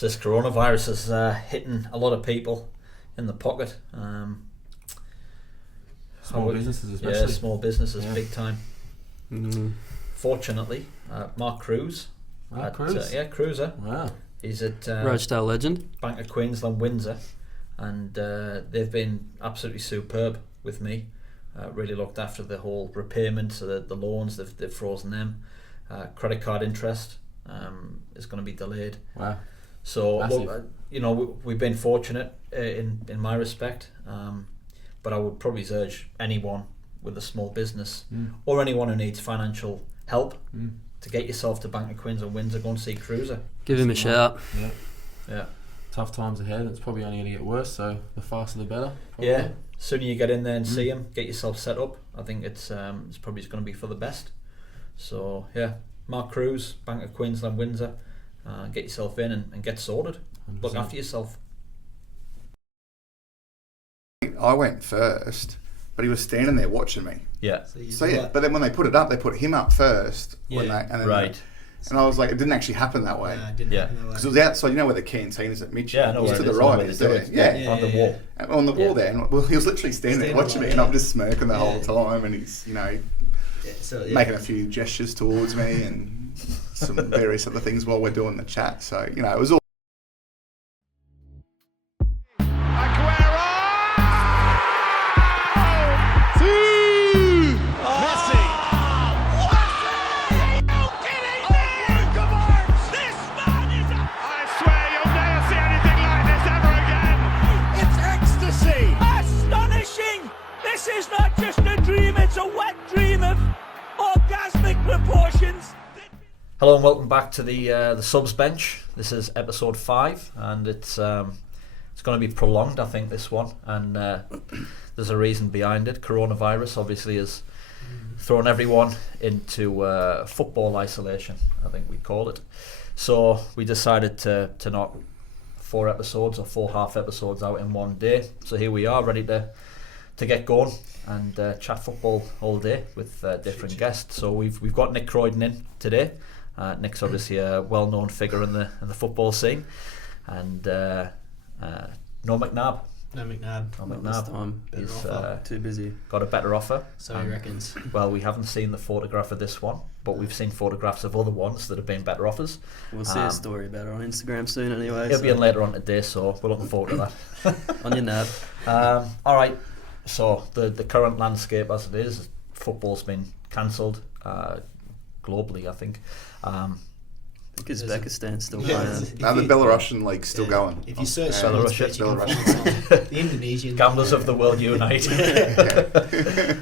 So this coronavirus is hitting a lot of people in the pocket. Small businesses especially. Yeah, small businesses, big time. Mm. Fortunately, Mark Croydz. Croydz? Cruiser. Wow. He's at Rochdale legend. Bank of Queensland, Windsor. And they've been absolutely superb with me. Really looked after the whole repayment, so the loans, they've frozen them. Credit card interest is going to be delayed. Wow. So look, we've been fortunate in my respect, but I would probably urge anyone with a small business or anyone who needs financial help to get yourself to Bank of Queensland, Windsor. Go and see Cruiser. Give him a shout. Yeah. Tough times ahead. It's probably only going to get worse, so the faster the better. Probably. Yeah. Sooner you get in there and see him, get yourself set up. I think it's probably going to be for the best. So yeah, Mark Croydz, Bank of Queensland, Windsor. Get yourself in and get sorted. 100%. Look after yourself. I went first, but he was standing there watching me. Yeah. But then when they put it up, they put him up first. Yeah. Right. And I was like, it didn't actually happen that way. No, it didn't happen that way. Because it was outside, you know where the canteen is at Mitchell? Yeah, I know. It's to the right, is there? On the wall. On the wall there. And, well, he was literally standing there watching me, and I'm just smirking the whole time, and he's, making a few gestures towards me and some various other things while we're doing the chat. So, it was all. Hello and welcome back to the subs bench. This is episode 5, and it's going to be prolonged, I think, this one, and there's a reason behind it. Coronavirus obviously has thrown everyone into football isolation, I think we call it. So we decided to knock 4 episodes or 4 half episodes out in one day. So here we are, ready to get going and chat football all day with different guests. So we've got Nick Croyden in today. Nick's obviously a well-known figure in the football scene, and no McNabb. No McNabb. This time. He's too busy. got a better offer. So he reckons. Well, we haven't seen the photograph of this one, but we've seen photographs of other ones that have been better offers. We'll see a story about it on Instagram soon anyway. It'll be in later on today, so we're looking forward to that. On your nab. All right, so the current landscape as it is, football's been cancelled globally, I think. I think Uzbekistan's still playing. No, the Belarusian league's still going. If you search Belarus. the Indonesian Gamblers of the world unite.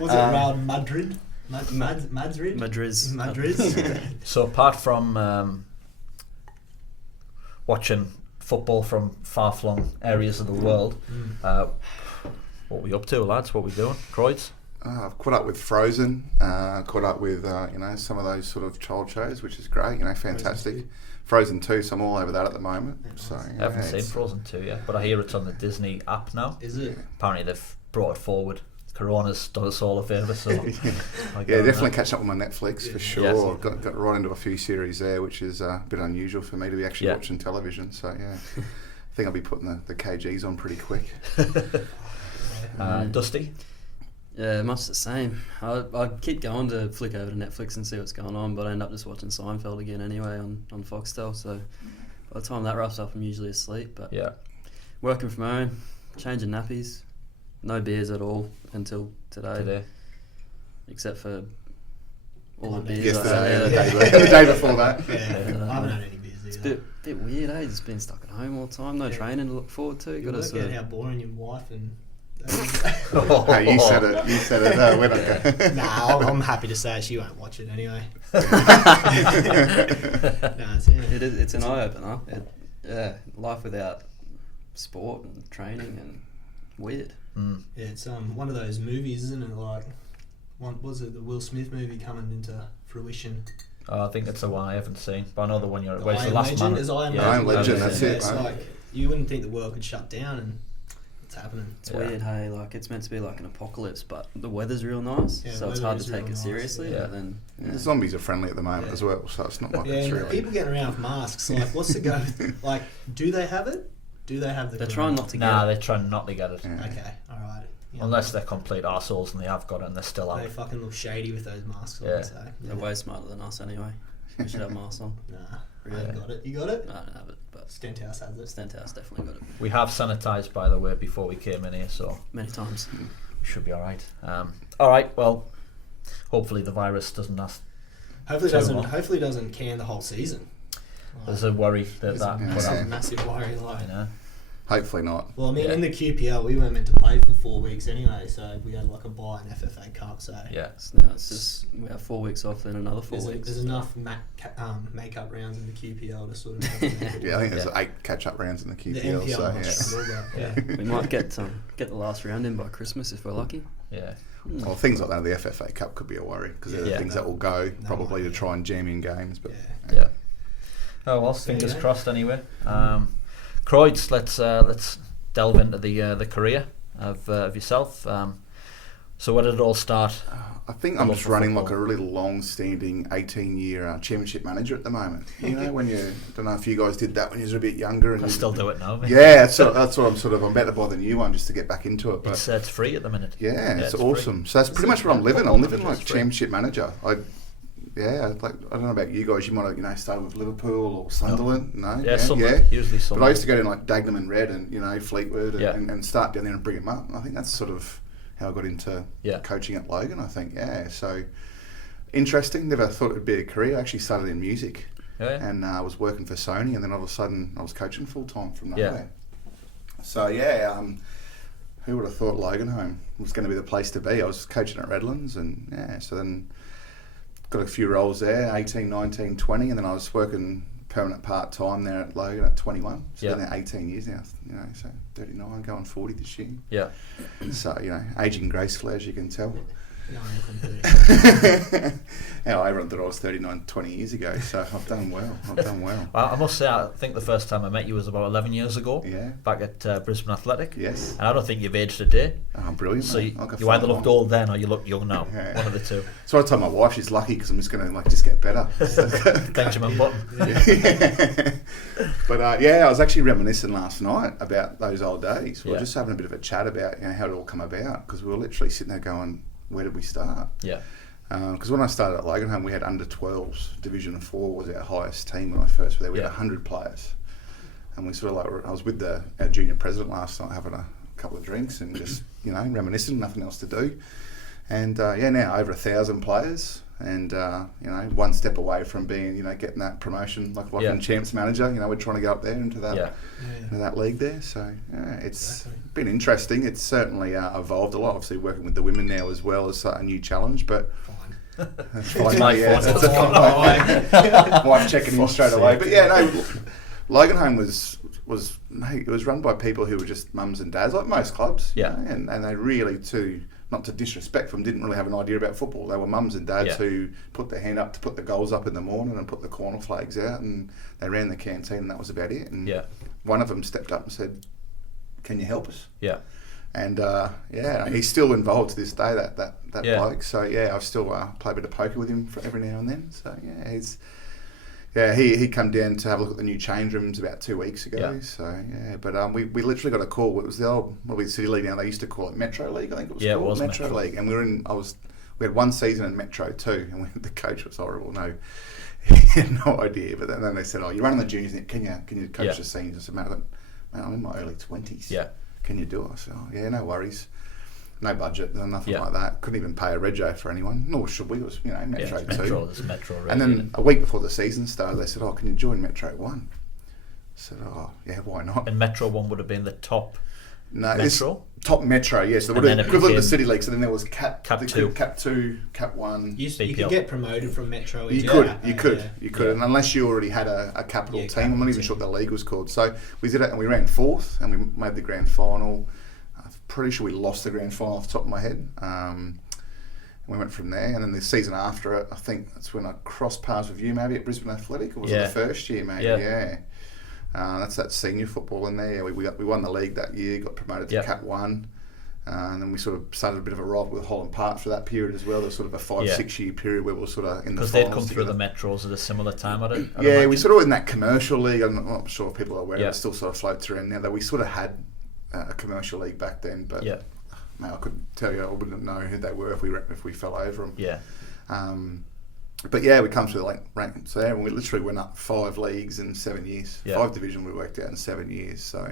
Was it around Madrid? Madrid? Madrid. So apart from watching football from far-flung areas of the world, what are we up to, lads? What are we doing? Croydz? I've caught up with Frozen, caught up with some of those sort of child shows, which is great, fantastic. Frozen 2, so I'm all over that at the moment. So I haven't seen Frozen 2 yet, but I hear it's on the Disney app now. Is it? Apparently they've brought it forward. Corona's done us all a favour, so definitely catch up on my Netflix for sure. Yes. I've got right into a few series there, which is a bit unusual for me to be actually watching television. So I think I'll be putting the KGs on pretty quick. Dusty? Yeah, much the same. I keep going to flick over to Netflix and see what's going on, but I end up just watching Seinfeld again anyway on Foxtel. So by the time that wraps up, I'm usually asleep. But working from home, changing nappies, no beers at all until today. Except for all the beers. The day before that. I haven't had any beers either. It's a bit weird, eh? Just being stuck at home all the time, no training to look forward to. You work out how boring your wife and... Hey, you said it. No, we're not going. Nah, I'm happy to say she won't watch it anyway. It's an eye-opener. Life without sport and training and weird. Yeah, it's one of those movies, isn't it? Like, was it the Will Smith movie coming into fruition? I think it's the one I haven't seen, but I know the one you're... Where's the last man? Iron Legend, that's it. It's like, you wouldn't think the world could shut down, and what's happening. It's weird, hey, like it's meant to be like an apocalypse, but the weather's real nice, so it's hard to take it seriously. But then the zombies are friendly at the moment as well, so it's not like it's really. People getting around with masks, like what's the go? Like, do they have it? Do they have the? They're trying not to get it. Nah, they're trying not to get it. Okay, alright. Yeah. Unless they're complete arseholes and they have got it and they're still out. They fucking look shady with those masks on, so. They're way smarter than us anyway. We should have masks on. Nah, I ain't got it. You got it? No, I don't have it, but Stenhouse has it. Stenhouse definitely got it. We have sanitised, by the way, before we came in here, so many times. We should be alright. Alright, well, hopefully the virus doesn't last. Hopefully it doesn't can the whole season. There's a worry that a massive worry, like. You know? Hopefully not. Well, I mean, in the QPL, we weren't meant to play for 4 weeks anyway, so we had like a bye in FFA Cup. So now it's just we have 4 weeks off, then another 4 weeks. There's enough make-up rounds in the QPL to sort of. I think there's 8 catch-up rounds in the QPL. The we might get the last round in by Christmas if we're lucky. Yeah. Well, things like that, the FFA Cup could be a worry because they're the things that will go probably to try and jam in games. But oh well, fingers crossed anyway. Croydz, let's delve into the career of yourself. So where did it all start? I think I'm just running like a really long-standing 18-year championship manager at the moment. You know, when I don't know if you guys did that when you were a bit younger. And I still do it now. Mate. Yeah, that's what I'm about to buy the new one just to get back into it. But it's free at the minute. Yeah, it's awesome. Free. So that's pretty much what I'm living. I'm living like championship manager. I don't know about you guys. You might have, start with Liverpool or Sunderland. No, usually Sunderland. But I used to go down like Dagenham and Red and Fleetwood and start down there and bring them up. And I think that's sort of how I got into coaching at Logan. I think so interesting. Never thought it'd be a career. I actually started in music, and I was working for Sony, and then all of a sudden I was coaching full time from nowhere. So who would have thought Logan Home was going to be the place to be? I was coaching at Redlands, and so then. Got a few roles there, 18, 19, 20, and then I was working permanent part-time there at Logan at 21. So been there 18 years now, so 39, going 40 this year. Yeah. So, aging gracefully, as you can tell. Everyone thought I was 39 20 years ago, so I've done well. I must say, I think the first time I met you was about 11 years ago, back at Brisbane Athletic. Yes. And I don't think you've aged a day. Oh, brilliant. So you either looked old then or you look young now. One of the two. So I told my wife she's lucky because I'm just going to just get better. Benjamin Button. But I was actually reminiscing last night about those old days. We were just having a bit of a chat about how it all come about because we were literally sitting there going, where did we start? Yeah. Because when I started at Logan Home, we had under 12s. Division 4 was our highest team when I first was there. We had 100 players. And we sort of I was with our junior president last night having a couple of drinks and just, reminiscing, nothing else to do. And now over 1,000 players and, one step away from being, getting that promotion like in Champs Manager. We're trying to get up there into that into that league there. So, it's been interesting. It's certainly evolved a lot. Obviously, working with the women now as well is a new challenge, but... That's fine. That's a fine wife checking in straight away. But Logan Home was run by people who were just mums and dads, like most clubs. Yeah. And they really, not to disrespect them, didn't really have an idea about football. They were mums and dads who put their hand up to put the goals up in the morning and put the corner flags out, and they ran the canteen, and that was about it. And one of them stepped up and said, "Can you help us?" Yeah. And he's still involved to this day. That bloke. So I've still play a bit of poker with him for every now and then. So he come down to have a look at the new change rooms about 2 weeks ago. Yeah. So but we literally got a call. It was the old City League now. They used to call it Metro League. I think it was called. It was Metro League. And we had one season in Metro 2, and the coach was horrible. No, he had no idea. But then they said, "Oh, you're running the juniors. Can you coach the seniors?" I said, "Man, I'm in my early 20s. Yeah. Can you do it?" I said, "Oh, yeah, no worries." No budget, nothing like that. Couldn't even pay a rego for anyone, nor should we. It was, Metro 2. Metro, and then a week before the season started, they said, "Oh, can you join Metro 1?" I said, "Oh, yeah, why not?" And Metro 1 would have been the top Metro? Top Metro, yes. So the equivalent to City League. So then there was Cap 2, Cap 1. You could get promoted from Metro. You could. And unless you already had a capital team, I'm not even sure what the league was called. So we did it, and we ran 4th, and we made the grand final. I'm pretty sure we lost the grand final off the top of my head. We went from there, and then the season after it, I think that's when I crossed paths with you maybe at Brisbane Athletic, or was it the first year maybe? Yeah. That's that senior football in there. We won the league that year, got promoted to Cat 1. And then we sort of started a bit of a rival with Holland Park for that period as well. There was sort of a 5-6 year period where we were sort of in the finals. Because they'd come through the Metros at a similar time, I'd we imagine. sort of in that commercial league. I'm not sure if people are aware. It still sort of floats around now. That we sort of had a commercial league back then, but mate, I couldn't tell you. I wouldn't know who they were if we fell over them. But we come through the ranks there, and we literally went up 5 leagues in 7 years. 5 division we worked out in 7 years. So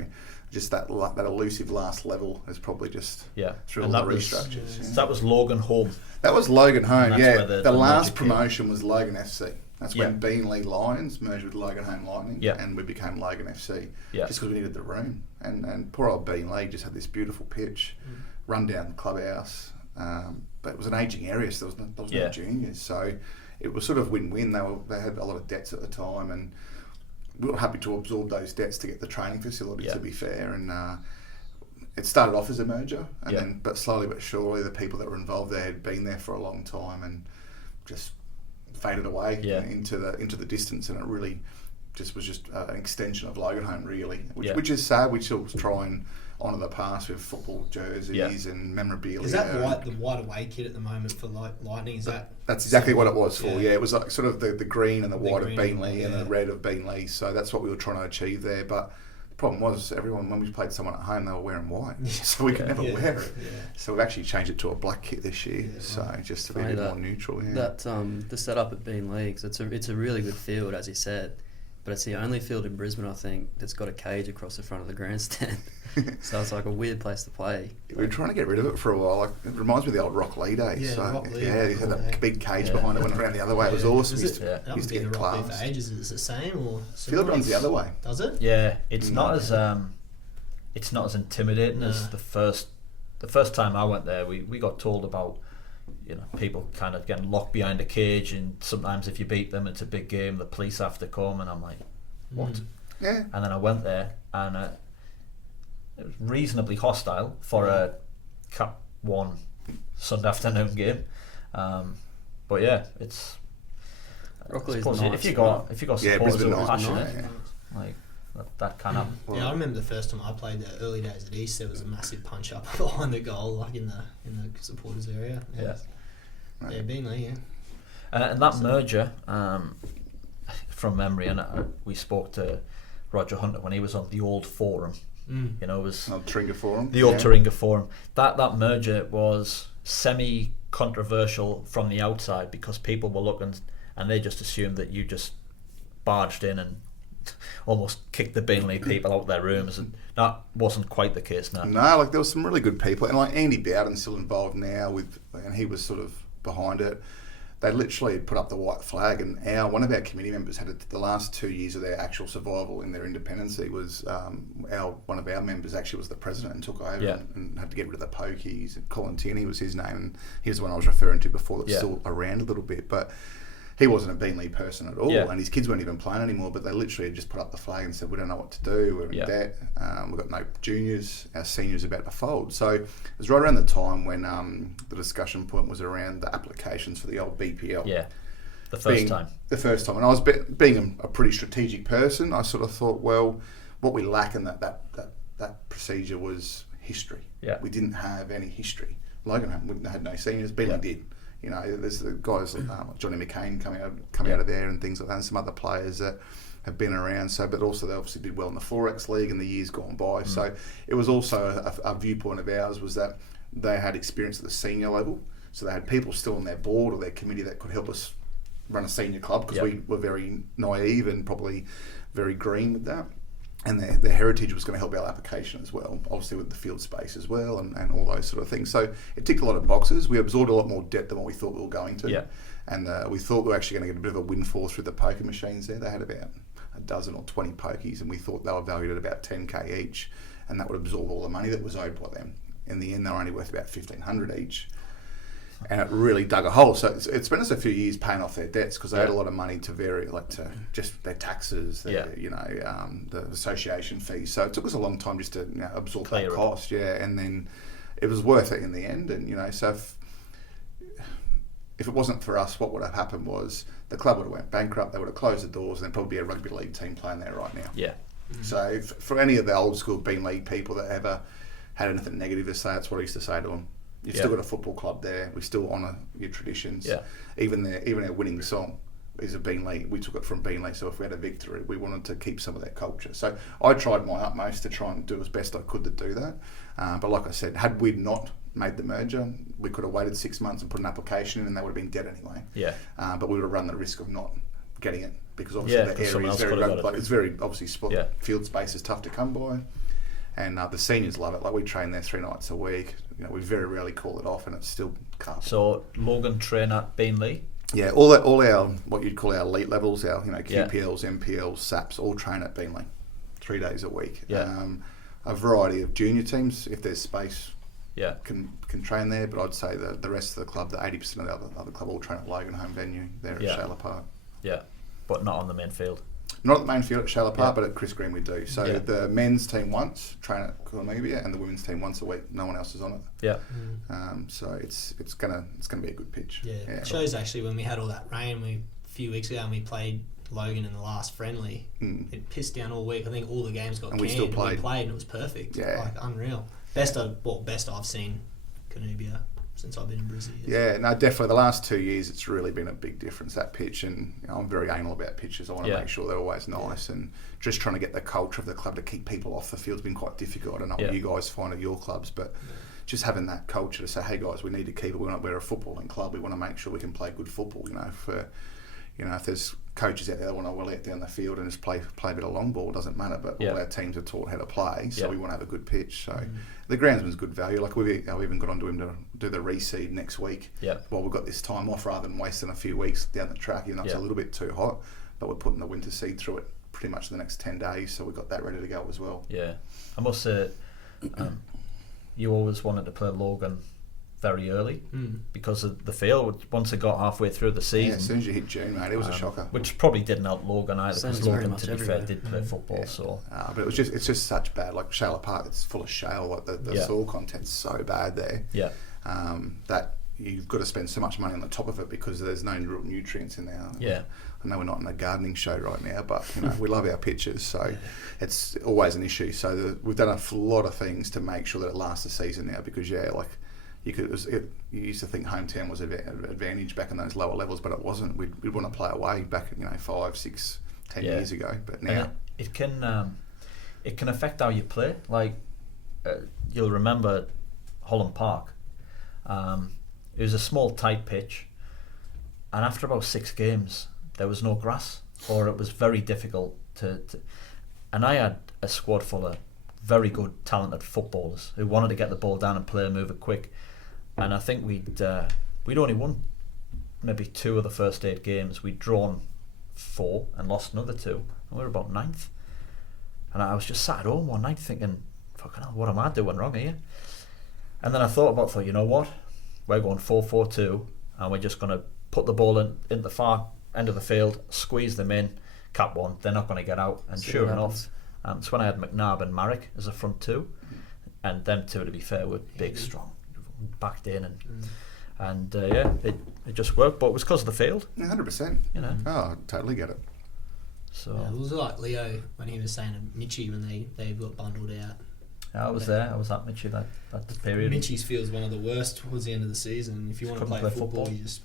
just that elusive last level is probably just through all the restructures. That was Logan home. That was Logan home. The last came. Promotion was Logan FC. That's when Beanley Lions merged with Logan Home Lightning, and we became Logan FC. Just because we needed the room, and poor old Beanley just had this beautiful pitch, run down clubhouse, but it was an ageing area, so there was no juniors, so it was sort of win-win. They had a lot of debts at the time, and we were happy to absorb those debts to get the training facility, to be fair. And it started off as a merger, and but slowly but surely the people that were involved there had been there for a long time and just faded away into the distance, and it really was just an extension of Logan Home, really, which is sad. We still try and honour the past with football jerseys and memorabilia. Is that the white away kit at the moment for Lightning? That's exactly what it was for. Yeah, it was like sort of the green and the white of Beanley and the red of Beanley. So that's what we were trying to achieve there. But the problem was everyone, when we played someone at home, they were wearing white, so we could never wear it. So we've actually changed it to a black kit this year, just to be a bit more neutral. That the setup at Beanley, it's a really good field, as you said. But it's the only field in Brisbane, I think, that's got a cage across the front of the grandstand. So it's like a weird place to play. We were trying to get rid of it for a while. It reminds me of the old Rock Lee days. Rock Lee. Yeah, you had that big cage behind it, went around the other way. It was awesome. Used to get class. For ages. Is it the same or? Field runs the other way. Does it? Yeah, it's not as intimidating as the first time I went there. We got told about, people kind of getting locked behind a cage, and sometimes if you beat them, it's a big game. The police have to come, and I'm like, what? Yeah. And then I went there, and it was reasonably hostile for a Cup 1 Sunday afternoon game. But it's. Rockley's nice, nice. If you got supporters who are passionate, nice. that kind of. I remember the first time I played the early days at East, there was a massive punch up behind the goal, like in the supporters area. Beanley, and that merger, from memory, and we spoke to Roger Hunter when he was on the old forum. It was old Taringa Forum. The old Taringa Forum. That merger was semi-controversial from the outside because people were looking and they just assumed that you just barged in and almost kicked the Beanley people out of their rooms, and that wasn't quite the case now. No, there was some really good people, and Andy Bowden's still involved now and he was sort of behind it. They literally put up the white flag, and one of our committee members had the last 2 years of their actual survival in their independency was one of our members actually was the president and took over and had to get rid of the pokies. And Colin Tierney was his name, and he was the one I was referring to before that's still around a little bit, but he wasn't a Beanley person at all, and his kids weren't even playing anymore, but they literally had just put up the flag and said, we don't know what to do, we're in debt, we've got no juniors, our seniors are about to fold. So it was right around the time when the discussion point was around the applications for the old BPL. Yeah, the first time. And I was being a pretty strategic person, I sort of thought, well, what we lack in that procedure was history. Yeah. We didn't have any history. Logan had no seniors, Beanley did. There's the guys like Johnny McCain coming out of there and things like that, and some other players that have been around. So, but also they obviously did well in the Forex League in the years gone by. So it was also a viewpoint of ours was that they had experience at the senior level. So they had people still on their board or their committee that could help us run a senior club because we were very naive and probably very green with that. And their heritage was going to help our application as well, obviously with the field space as well and all those sort of things. So it ticked a lot of boxes. We absorbed a lot more debt than what we thought we were going to. Yeah. And we thought we were actually going to get a bit of a windfall through the poker machines there. They had about a dozen or 20 pokies, and we thought they were valued at about 10k each, and that would absorb all the money that was owed by them. In the end, they were only worth about 1,500 each. And it really dug a hole. So it's spent us a few years paying off their debts because they had a lot of money to vary, like to just their taxes, their, the association fees. So it took us a long time just to absorb that cost. Yeah, and then it was worth it in the end. And so if it wasn't for us, what would have happened was the club would have went bankrupt. They would have closed the doors, and there'd probably be a rugby league team playing there right now. Yeah. So for any of the old school Bean League people that ever had anything negative to say, that's what I used to say to them. You've still got a football club there. We still honour your traditions. Yeah. Even our winning song is a Bean League. We took it from Bean League, so if we had a victory, we wanted to keep some of that culture. So I tried my utmost to try and do as best I could to do that. But like I said, had we not made the merger, we could have waited 6 months and put an application in, and they would have been dead anyway. Yeah. But we would have run the risk of not getting it, because obviously the area is very it's very obviously field space is tough to come by. And the seniors love it. Like, we train there 3 nights a week. We very rarely call it off, and it's still carp. So Logan train at Beanley? Yeah, all our what you'd call our elite levels, our QPLs, MPLs, SAPs, all train at Beanley 3 days a week. Yeah. A variety of junior teams, if there's space, can train there. But I'd say the rest of the club, the 80% of the other club, all train at Logan home venue there at Shayla Park. Yeah, but not on the main field. Not at the main field at Shayla Park, but at Chris Green we do. So the men's team once train at Cornelia, and the women's team once a week. No one else is on it. Yeah. So it's gonna be a good pitch. Yeah. It shows actually when we had all that rain a few weeks ago and we played Logan in the last friendly. It pissed down all week. I think all the games got canned. We still played. We played and it was perfect. Yeah. Like, unreal. Best I've seen Cornelia since I've been in Brisbane. Yeah, no, definitely. The last 2 years, it's really been a big difference, that pitch. And I'm very anal about pitches. I want to make sure they're always nice. And just trying to get the culture of the club to keep people off the field's been quite difficult. I don't know what you guys find at your clubs, but just having that culture to say, hey guys, we need to keep it. We're a footballing club. We want to make sure we can play good football. If there's coaches out there that want to well out down the field and just play a bit of long ball, it doesn't matter. But all our teams are taught how to play, so we want to have a good pitch. So the groundsman's good value. Like I've even got onto him to do the reseed next week. Yeah. While we've got this time off, rather than wasting a few weeks down the track, even though it's a little bit too hot. But we're putting the winter seed through it pretty much the next 10 days, so we've got that ready to go as well. Yeah, I must say, you always wanted to play Logan very early because of the field. Once it got halfway through the season, as soon as you hit June, mate, it was a shocker. Which probably didn't help Logan either, because Logan, to be fair, did play football. So, but it's just such bad. Like Shayla Park, it's full of shale. Like the soil content's so bad there. Yeah. That you've got to spend so much money on the top of it because there's no real nutrients in there. Yeah. I know we're not in a gardening show right now, but we love our pitches, so it's always an issue. So we've done a lot of things to make sure that it lasts the season now, because you used to think hometown was an advantage back in those lower levels, but it wasn't. We'd want to play away back 5, 6, 10 years ago, but now it can affect how you play. Like you'll remember Holland Park. It was a small tight pitch, and after about 6 games there was no grass, or it was very difficult to and I had a squad full of very good talented footballers who wanted to get the ball down and play and move it quick. And I think we'd only won maybe 2 of the first 8 games. We'd drawn 4 and lost another 2, and we were about 9th. And I was just sat at home one night thinking, fucking hell, what am I doing wrong here? And then I thought, you know what? We're going 4-4-2, and we're just going to put the ball in the far end of the field, squeeze them in, cap one. They're not going to get out. And sure enough, it's when I had McNabb and Marek as a front 2, and them 2, to be fair, were big, strong, backed in, and it just worked. But it was because of the field. 100%. Oh, I totally get it. So it was like Leo when he was saying to Mitchie when they got bundled out. I was there. I was at Mitchie that period. Mitchie's field's one of the worst towards the end of the season. If you want to play football, you just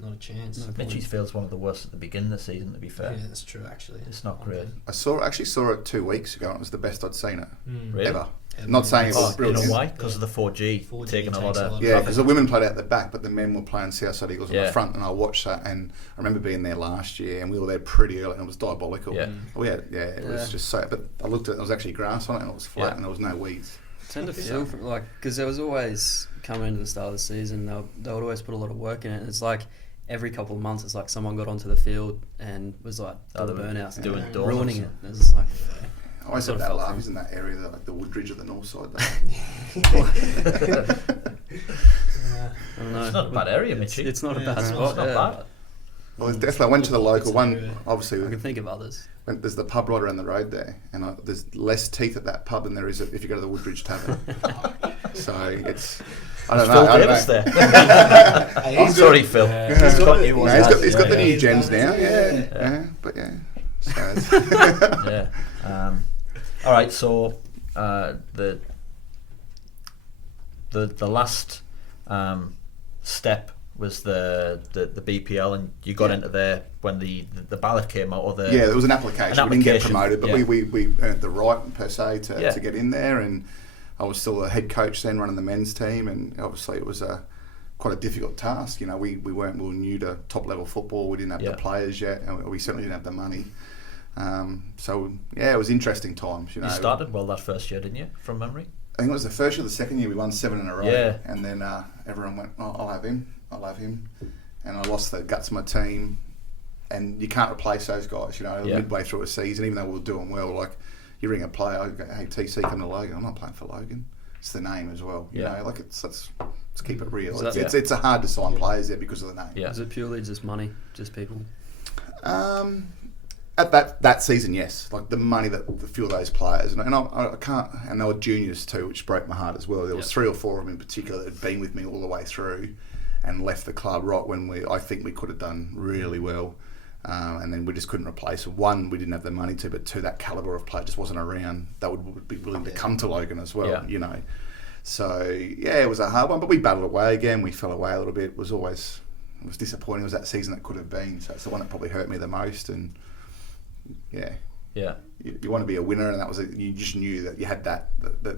not a chance. Mitchie's field's one of the worst at the beginning of the season, to be fair. Yeah, that's true. Actually, it's not great. I actually saw it 2 weeks ago, and it was the best I'd seen it really? ever. Not saying it was brilliant. You know why? Because of the 4G taking a lot of... Yeah, because the women played out the back, but the men were playing Southside Eagles on the front, and I watched that, and I remember being there last year, and we were there pretty early, and it was diabolical. Yeah. It was just so... But I looked at it, there was actually grass on it, and it was flat, and there was no weeds. I tend to feel because there was always, coming into the start of the season, they would always put a lot of work in it, and it's like every couple of months it's like someone got onto the field and was like doing burnouts, ruining it. It's just like... I always had that laugh. He's in that area, like the Woodridge of the north side. I don't know. It's not a bad area, Mitchie. It's not a bad spot. It's not bad. Well, it's definitely. I went to the local one. Obviously, I can think of others. There's the pub right around the road there, and there's less teeth at that pub than there is if you go to the Woodridge Tavern. So it's. I don't know. Phil Davis there. I'm sorry, Phil. He's got the new gens now. Yeah. But yeah. So yeah. All right. So the last step was the BPL, and you got into there when the ballot came out, or there was an application. We didn't get promoted, but we earned the right per se to get in there, and I was still a head coach then, running the men's team, and obviously it was quite a difficult task. You know, we were new to top level football. We didn't have the players yet, and we certainly didn't have the money. So it was interesting times. You started well that first year, didn't you? From memory. I think it was the first year. The second year we won 7 in a row. Yeah. And then everyone went, I'll have him. And I lost the guts of my team. And you can't replace those guys, midway through a season, even though we were doing well. Like, you ring a player, I go, hey, TC, come to Logan. I'm not playing for Logan. It's the name as well. You know, like let's keep it real. It's hard to sign players there because of the name. Yeah. Is it purely just money, just people? At that season, yes. Like the money that the few of those players, and I can't, and they were juniors too, which broke my heart as well. There was 3 or 4 of them in particular that had been with me all the way through, and left the club right when I think we could have done really well, and then we just couldn't replace them. 1, we didn't have the money to, but 2, that calibre of player just wasn't around. They would be willing to come to Logan as well, So it was a hard one, but we battled away again. We fell away a little bit. It was disappointing. It was that season that could have been. So it's the one that probably hurt me the most. And you want to be a winner, and that was you just knew that you had that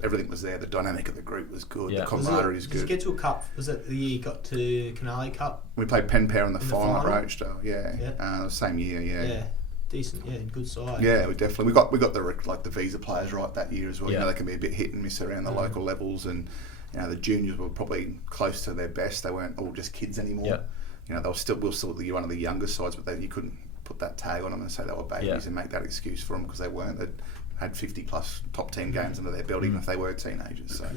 everything was there. The dynamic of the group was good. The camaraderie is good. Did you get to a cup? Was it the year you got to Canale Cup? We played Penn Power in the final at Rochedale. Same year. Yeah, decent. Good side. Yeah, we definitely we got the visa players right that year as well. They can be a bit hit and miss around the local levels, and the juniors were probably close to their best. They weren't all just kids anymore. They were still one of the younger sides, but you couldn't put that tag on them and say they were babies and make that excuse for them, because they weren't. They had 50 plus top 10 games under their belt, even if they were teenagers. So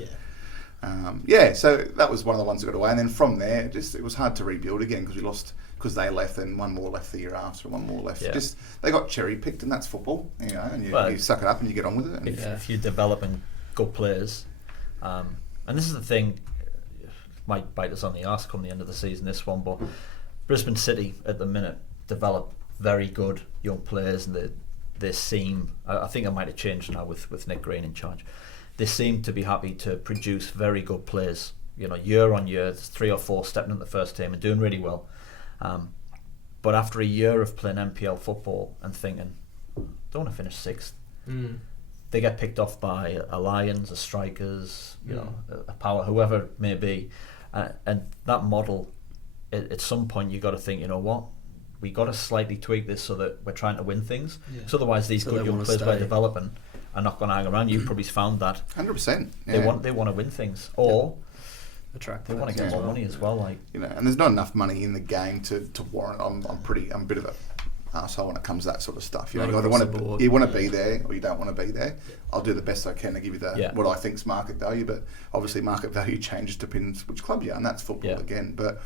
so that was one of the ones that got away, and then from there it was hard to rebuild again, because we lost, because they left, and 1 more left the year after, and 1 more left. Just they got cherry picked, and that's football, and you suck it up and you get on with it. If you develop and good players, and this is the thing, might bite us on the arse come the end of the season, this one, but Brisbane City at the minute develop very good young players, and they seem, I think it might have changed now with Nick Croyden in charge, they seem to be happy to produce very good players, year on year. There's 3 or 4 stepping in the first team and doing really well, but after a year of playing NPL football and thinking, don't want to finish 6th, they get picked off by a Lions, a Strikers, a Power, whoever it may be, and that model, at some point you got to think, what, we got to slightly tweak this so that we're trying to win things. So otherwise, these good young players we're developing are not going to hang around. You've probably found that 100%. They want to win things, or attract. They want to get more money as well. And there's not enough money in the game to warrant. I'm a bit of a arsehole when it comes to that sort of stuff. You want to be there, or you don't want to be there. I'll do the best I can to give you what I think's market value, but obviously market value changes depends which club you're, and that's football again. But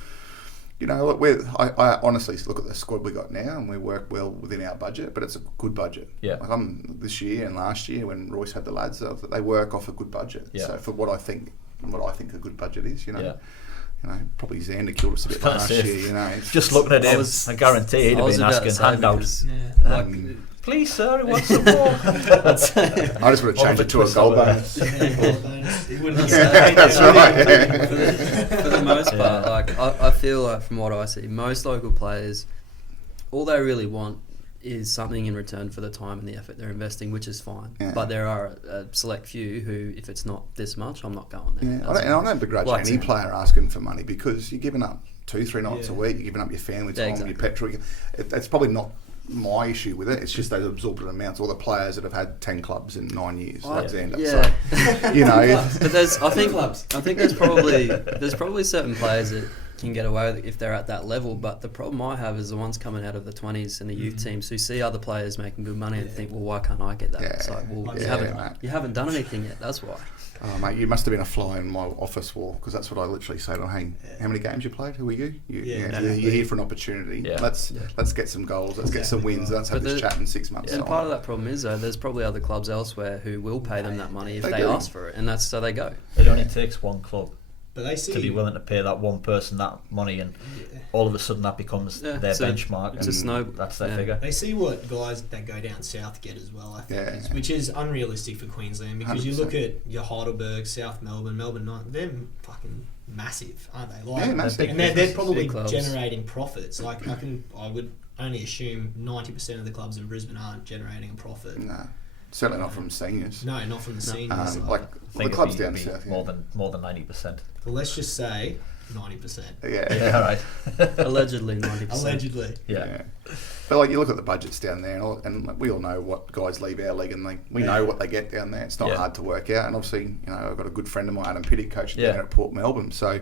I honestly look at the squad we got now, and we work well within our budget, but it's a good budget. This year and last year when Royce had the lads, they work off a good budget. So for what I think a good budget is, probably Xander killed us a bit last year. Just looking at him, I guarantee he'd have been asking handouts. Please, sir, he wants some more. I just would have changed it to a goal bonus. That's right. For the most part, I feel like from what I see, most local players, all they really want is something in return for the time and the effort they're investing, which is fine. But there are a select few who, if it's not this much, I'm not going there. I don't begrudge any player asking for money, because you're giving up 2-3 nights a week, you're giving up your family time, your petrol. It's probably not my issue with it. It's just those absorbent amounts. All the players that have had 10 clubs in 9 years. Alexander. So, but I think there's probably certain players that can get away with it if they're at that level. But the problem I have is the ones coming out of the 20s and the youth teams who see other players making good money and think, well, why can't I get that? It's like, well, you haven't done anything yet. That's why. Oh, mate, you must have been a fly in my office wall, because that's what I literally say to them. Hey, how many games you played? Who are you? You're here for an opportunity. Let's get some goals. Let's get some wins. Let's have this chat in 6 months. And part of that problem is, though, there's probably other clubs elsewhere who will pay them that money if they ask for it, and that's so they go. It only takes one club But they see to be willing to pay that one person that money, and all of a sudden that becomes their benchmark. It's a snow. That's their figure. They see what guys that go down south get as well, I think, which is unrealistic for Queensland, because 100%. You look at your Heidelberg, South Melbourne, Melbourne Knights, they're fucking massive, aren't they? Like, massive. And they're probably generating profits. Like I would only assume 90% of the clubs in Brisbane aren't generating a profit. No. Certainly not from seniors. No, not from the seniors. The clubs down south. More than 90%. Well, let's just say 90%. Yeah, all right. Allegedly 90%. Allegedly. Yeah. But you look at the budgets down there, and we all know what guys leave our league, and we know what they get down there. It's not hard to work out. And obviously, I've got a good friend of mine, Adam Pitty, coach down at Port Melbourne. So,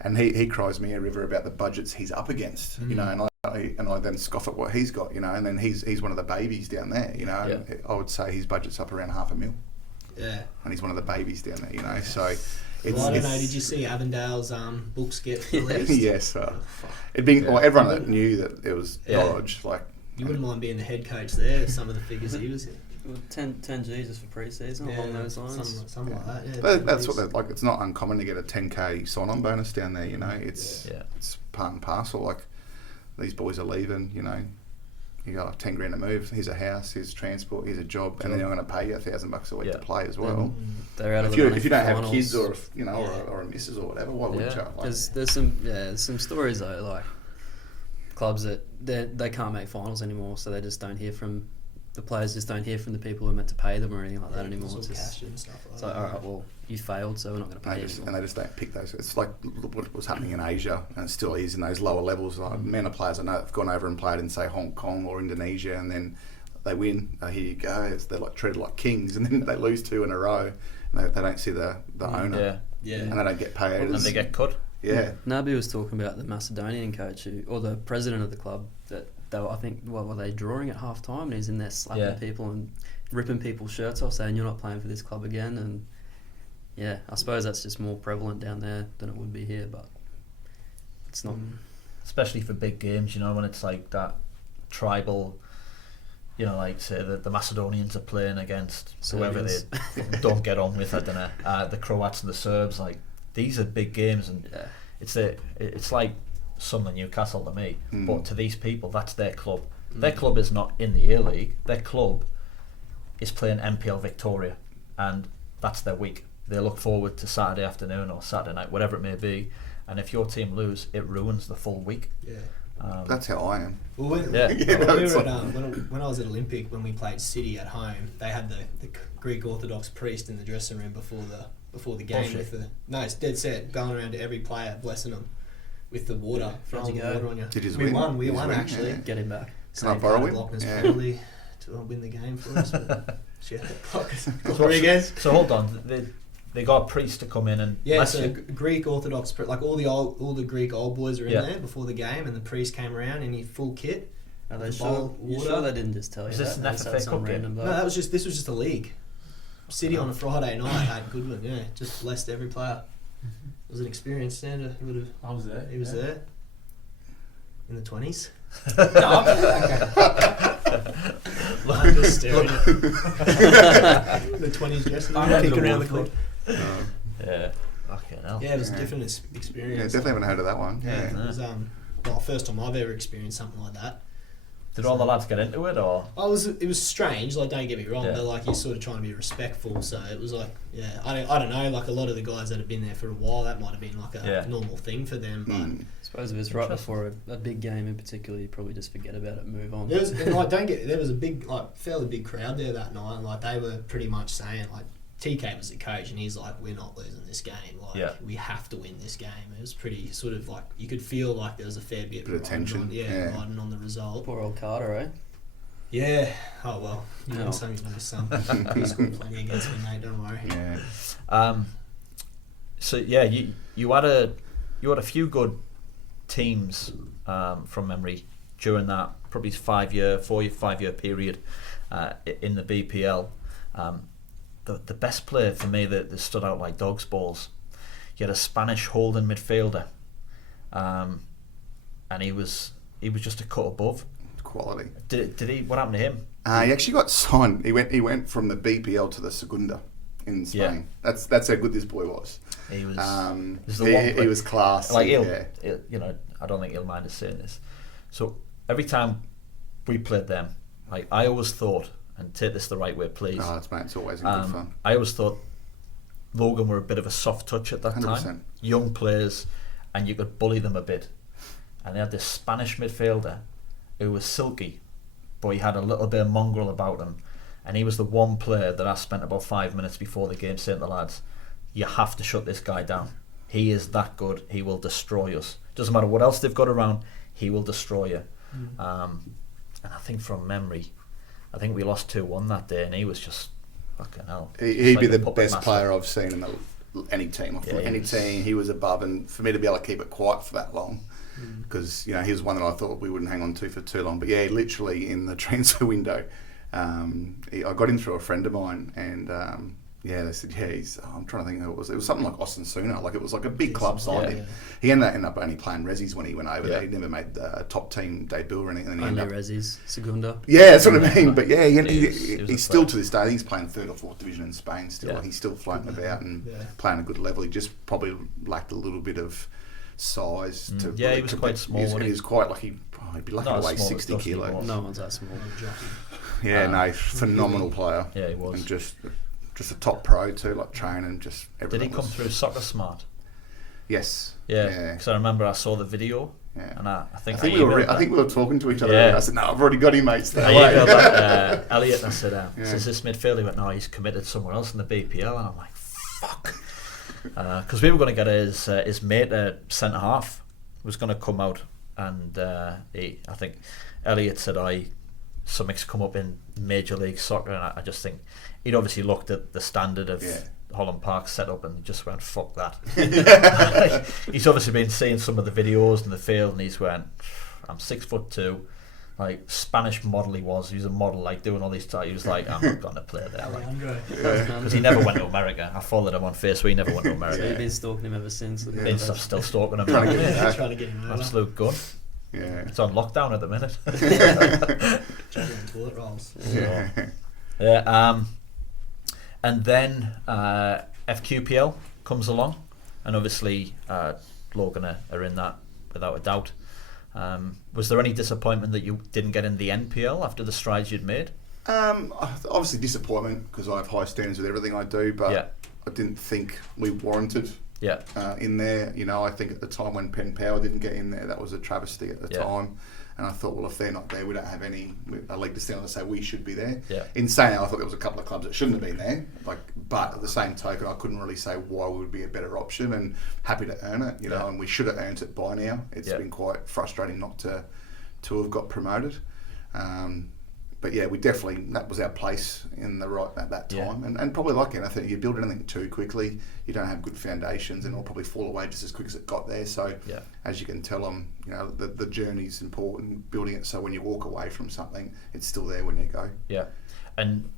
and he cries me a river about the budgets he's up against. And I then scoff at what he's got, and then he's one of the babies down there, I would say his budget's up around $500,000. Yeah. And he's one of the babies down there, so... I don't know, did you see Avondale's books get released? Yes. Everyone that knew that it was Dodge, You wouldn't mind being the head coach there, some of the figures he was in. 10 G's for pre-season, along those lines. Something like that, yeah. But that's what they're like. It's not uncommon to get a 10K sign-on bonus down there, It's part and parcel, these boys are leaving, you got 10 grand to move, here's a house, here's transport, here's a job, and then I'm going to pay you $1,000 a week to play as well. They're out of if you don't have kids or or a missus or whatever, why would you? There's some stories though, like clubs that they can't make finals anymore, so they just don't hear from the players, just don't hear from the people who are meant to pay them or anything like that anymore. It's just and stuff like all right, well, you failed, so we're not going to pay you. And they just don't pick those. It's like what was happening in Asia, and it still is in those lower levels. Like amount of players I know have gone over and played in, say, Hong Kong or Indonesia, and then they win. Here you go. They're treated like kings, and then they lose 2 in a row, and they don't see the owner, and they don't get paid. And they get cut. Yeah. Nabi was talking about the Macedonian coach, or the president of the club, that they were, I think, what were they drawing at half time, and he's in there slapping people and ripping people's shirts off, saying you're not playing for this club again. And I suppose that's just more prevalent down there than it would be here, but it's not. Especially for big games, when it's like that tribal, like say the Macedonians are playing against whoever they don't get on with, I don't know, the Croats and the Serbs, these are big games, and it's like Sunderland Newcastle to me, but to these people that's their club. Their club is not in the A-League, their club is playing MPL Victoria, and that's their week. They look forward to Saturday afternoon or Saturday night, whatever it may be, and if your team lose, it ruins the full week. That's how I am. Well, when I was at Olympic, when we played City at home, they had the Greek Orthodox priest in the dressing room before the game. It's dead set, going around to every player, blessing them with the water, throwing the water on you. Did you we win? won. We won actually. Get him back. Can I borrow him? Probably to win the game for us. So hold on, they got a priest to come in and so Greek Orthodox, like all the Greek old boys were in there before the game, and the priest came around in his full kit. Are they sure they didn't just tell you? Is this an FFA Cup game? No, this was just a league. City on a Friday night at Goodwin, just blessed every player. It was an experience. Sander would have. I was there. He was there. In the 20s. I'm just staring at the 20s dressing room, kicking around the court. Okay, now. Yeah, it was a different experience. Yeah, definitely haven't heard of that one. Yeah. It was the first time I've ever experienced something like that. Did all the lads get into it, or? It was strange. Don't get me wrong, but you're sort of trying to be respectful. So it was I don't know. A lot of the guys that have been there for a while, that might have been a normal thing for them. But I suppose if it's right before a big game in particular, you probably just forget about it and move on. There was a big, fairly big crowd there that night. And, they were pretty much saying TK was the coach, and he's like, we're not losing this game. We have to win this game. It was pretty sort of you could feel there was a fair bit of tension. Riding on the result. Poor old Carter, eh? Yeah. Oh well. You know some. You scored plenty against me, mate. Don't worry. Yeah. So you had a few good teams from memory during that probably 5 year period in the BPL. The best player for me that stood out like dog's balls, you had a Spanish holding midfielder, and he was just a cut above. Quality. Did he? What happened to him? He actually got signed. He went from the BPL to the Segunda in Spain. That's how good this boy was. He was. He was class. Like you know, I don't think he'll mind us saying this. So every time we played them, like I always thought, and take this the right way, please. Oh, it's always good fun. I always thought Logan were a bit of a soft touch at that 100%. time. Young players, and you could bully them a bit. And they had this Spanish midfielder who was silky, but he had a little bit of mongrel about him. And he was the one player that I spent about 5 minutes before the game saying to the lads, you have to shut this guy down. He is that good. He will destroy us. Doesn't matter what else they've got around, he will destroy you. And I think from memory, I think we lost 2-1 that day, and he was just fucking hell. He'd be the best player I've seen in any team. Team, he was above, and for me to be able to keep it quiet for that long, because he was one that I thought we wouldn't hang on to for too long. But yeah, literally in the transfer window, I got him through a friend of mine, and they said, I'm trying to think who it was. It was something like Osasuna, like it was like a big club signed him. He ended up only playing Resis when he went over there. He never made a top team debut or anything. Only Resis, Segunda. Yeah, that's what I mean. But yeah, he's still to this day, I think he's playing 3rd or 4th division in Spain still. Yeah. He's still floating about and playing a good level. He just probably lacked a little bit of size. He was quite small. He was quite like he'd be lucky to weigh 60 kilos. No one's that small. Phenomenal player. Yeah, he was. And just a top pro too, like training, just everything. Did he come through Soccer Smart? Yes. Yeah, because I remember I saw the video, and I think we were talking to each other. And I said, "No, I've already got him, mate." I emailed Elliot, and I said, "Is this midfielder?" He went, "No, he's committed somewhere else in the BPL," and I'm like, "Fuck," because we were going to get his mate, centre half, was going to come out, and I think Elliot said, something's come up in Major League Soccer, and I just think he'd obviously looked at the standard of Holland Park setup and just went, fuck that. He's obviously been seeing some of the videos in the field, and he's went, I'm 6'2", like Spanish model he was a model, like doing all these he was like, I'm not going to play there, because he never went to America. I followed him on Facebook, he never went to America. So you've been stalking him ever since. Been still stalking him. Trying to get him over. Absolute gun. Yeah. It's on lockdown at the minute. Toilet rolls. And then FQPL comes along, and obviously Logan are in that without a doubt. Was there any disappointment that you didn't get in the NPL after the strides you'd made? Obviously disappointment, because I have high standards with everything I do, but I didn't think we warranted in there. I think at the time when Penn Power didn't get in there, that was a travesty at the time. And I thought, well, if they're not there, we don't have a leg to stand on to say we should be there. Yeah. In saying that, I thought there was a couple of clubs that shouldn't have been there. But at the same token, I couldn't really say why we would be a better option, and happy to earn it, and we should have earned it by now. It's been quite frustrating not to have got promoted. But yeah, that was our place in the right at that time, and probably like anything, if you build anything too quickly, you don't have good foundations, and it'll probably fall away just as quick as it got there. So as you can tell, the journey's important, building it so when you walk away from something, it's still there when you go. Yeah, and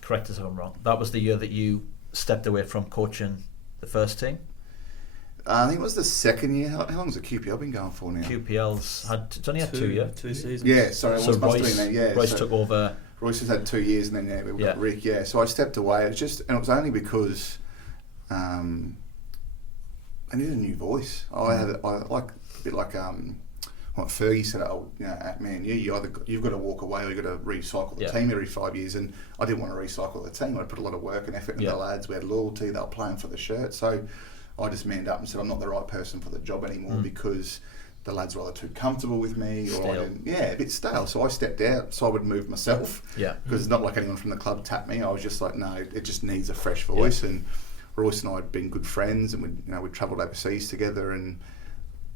correct us if I'm wrong, that was the year that you stepped away from coaching the first team. I think it was the second year. How long has the QPL been going for now? It's only had 2 years. 2 seasons. Yeah, sorry. So Royce took over. Royce has had 2 years, and then we've got Rick. Yeah, so I stepped away. It was only because I needed a new voice. I like a bit like what Fergie said. At Man U, you've got to walk away, or you've got to recycle the team every 5 years. And I didn't want to recycle the team. I put a lot of work and effort into the lads. We had loyalty. They were playing for the shirt. So I just manned up and said I'm not the right person for the job anymore, because the lads were either too comfortable with me or a bit stale. So I stepped out, so I would move myself. Yeah. Because it's not like anyone from the club tapped me. I was just like, no, it just needs a fresh voice. And Royce and I had been good friends, and we'd travelled overseas together. And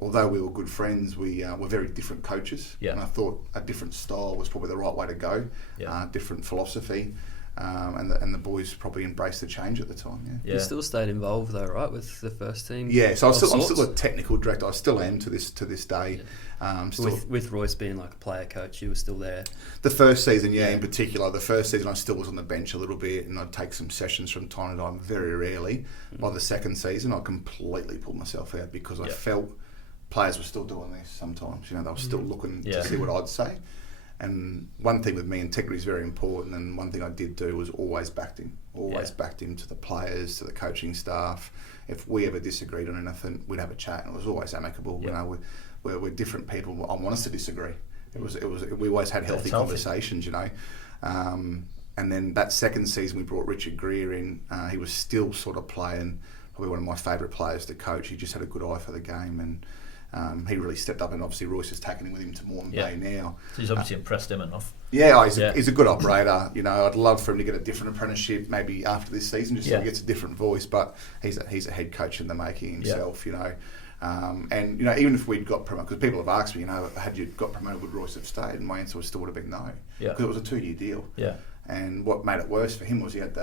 although we were good friends, we were very different coaches. Yeah. And I thought a different style was probably the right way to go. Yeah. Different philosophy. And the boys probably embraced the change at the time. You still stayed involved though, right, with the first team? Yeah, so I'm still a technical director. I still am to this day. With Royce being like a player coach, you were still there. The first season, in particular, the first season I still was on the bench a little bit, and I'd take some sessions from time to time, very rarely. By the second season, I completely pulled myself out, because I felt players were still doing this sometimes. They were still looking to see what I'd say. And one thing with me, integrity is very important, and one thing I did do was always backed him. Backed him to the players, to the coaching staff. If we ever disagreed on anything, we'd have a chat, and it was always amicable. You know, we're different people. I want us to disagree. We always had healthy conversations, you know. And then that second season we brought Richard Greer in. He was still sort of playing, probably one of my favourite players to coach. He just had a good eye for the game, and he really stepped up. And obviously Royce has taken him with him to Moreton Bay now. So he's obviously impressed him enough. Yeah, he's a good operator. You know, I'd love for him to get a different apprenticeship maybe after this season, just so he gets a different voice. But he's a head coach in the making himself, you know. And, you know, even if we'd got promoted, because people have asked me, you know, had you got promoted, would Royce have stayed? And my answer still would have been no. Because it was a 2-year deal. Yeah. And what made it worse for him was he had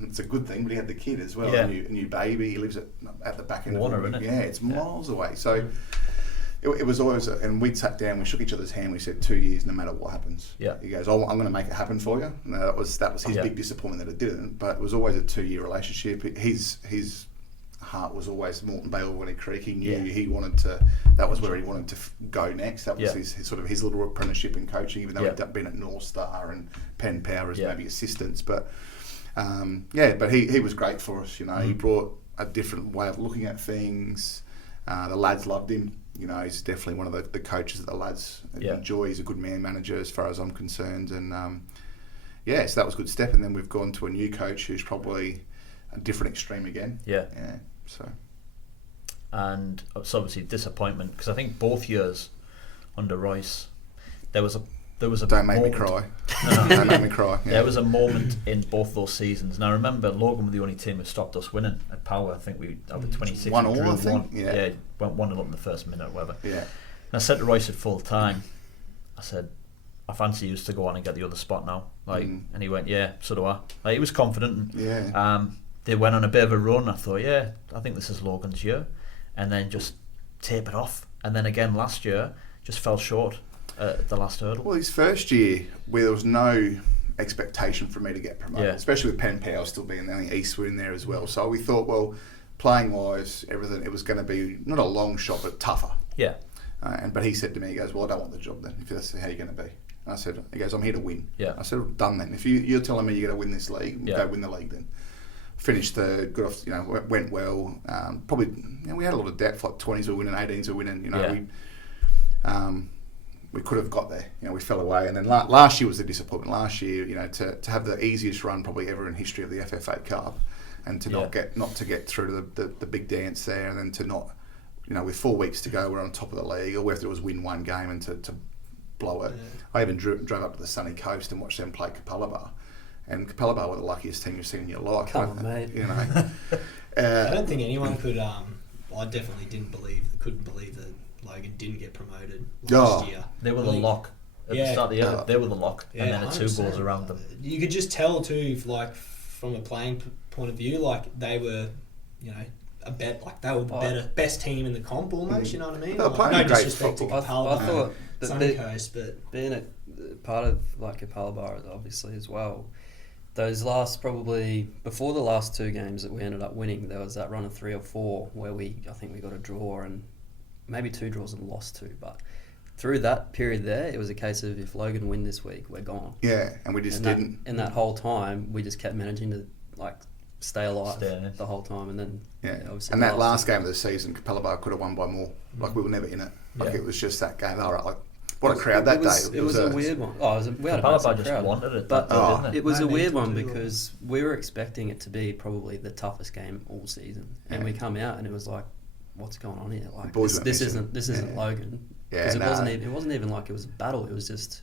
it's a good thing, but he had the kid as well, a new baby. He lives at the back end Warner, of isn't it? Yeah, it's miles away. So it was always, and we'd sat down, we shook each other's hand, we said 2 years, no matter what happens. Yeah. He goes, I'm going to make it happen for you. And that was his big disappointment that it didn't, but it was always a 2-year relationship. His heart was always Moreton Bay or Winnie Creek. He knew he wanted to. That was where he wanted to go next. That was his little apprenticeship in coaching. Even though he'd been at North Star and Penn Power as maybe assistants, but but he was great for us. You know, he brought a different way of looking at things. The lads loved him. You know, he's definitely one of the coaches that the lads enjoy. He's a good man manager as far as I'm concerned, and so that was a good step. And then we've gone to a new coach who's probably a different extreme again. Yeah. So. And it's obviously disappointment, because I think both years under Royce there was a don't make me cry. Don't make me cry. Yeah. There was a moment in both those seasons, and I remember Logan were the only team that stopped us winning at Power. I think we out of 26 1-1, drew I think. Went 1-0 up in the first minute or whatever. Yeah. And I said to Royce at full time, I said, I fancy you to go on and get the other spot now. And he went, yeah, so do I. He was confident. And, they went on a bit of a run. I thought, I think this is Logan's year, and then just tapered off. And then again last year, just fell short at the last hurdle. Well, his first year, where there was no expectation for me to get promoted, especially with Penn Power still being there, I think East were in there as well. So we thought, well, playing wise, everything, it was going to be not a long shot, but tougher. Yeah. But he said to me, he goes, well, I don't want the job then, if that's how you're going to be. And I said, he goes, I'm here to win. Yeah. I said, well, done then. If you're telling me you're going to win this league, go win the league then. Finished went well. Probably, we had a lot of depth, like 20s were winning, 18s were winning. You know, we could have got there. You know, we fell away, and then last year was a disappointment. Last year, you know, to have the easiest run probably ever in history of the FFA Cup, and to not to get through to the big dance there, and then to not, you know, with 4 weeks to go, we're on top of the league. All we have to do is win one game and to blow it. I even drove up to the sunny coast and watched them play Capalaba. And Capalaba were the luckiest team you've seen in your life. Come on, mate. You know, I don't think anyone could. I definitely couldn't believe that Logan didn't get promoted last year. They were the lock at the start of the year. They were the lock, and then the 2 goals around them. You could just tell too, like from a playing point of view, like they were, you know, they were the best team in the comp almost. You know what I mean? They were playing no disrespect to Capalaba, I thought Sunny Coast, but being a part of like Capalaba obviously as well. Those last, probably before the last 2 games that we ended up winning, there was that run of 3 or 4 where I think we got a draw and maybe 2 draws and lost 2. But through that period there, it was a case of if Logan win this week, we're gone. Yeah, and we just didn't. And that whole time, we just kept managing to stay alive the whole time, and then obviously. And that last game of the season, Capalaba could have won by more. Like we were never in it. Like it was just that game. All right, like. What a crowd that day. It was a weird one. We had a just wanted it. But didn't it? It was a weird one because we were expecting it to be probably the toughest game all season. And we come out and it was like, what's going on here? Like this isn't Logan. Because it wasn't even like it was a battle. It was just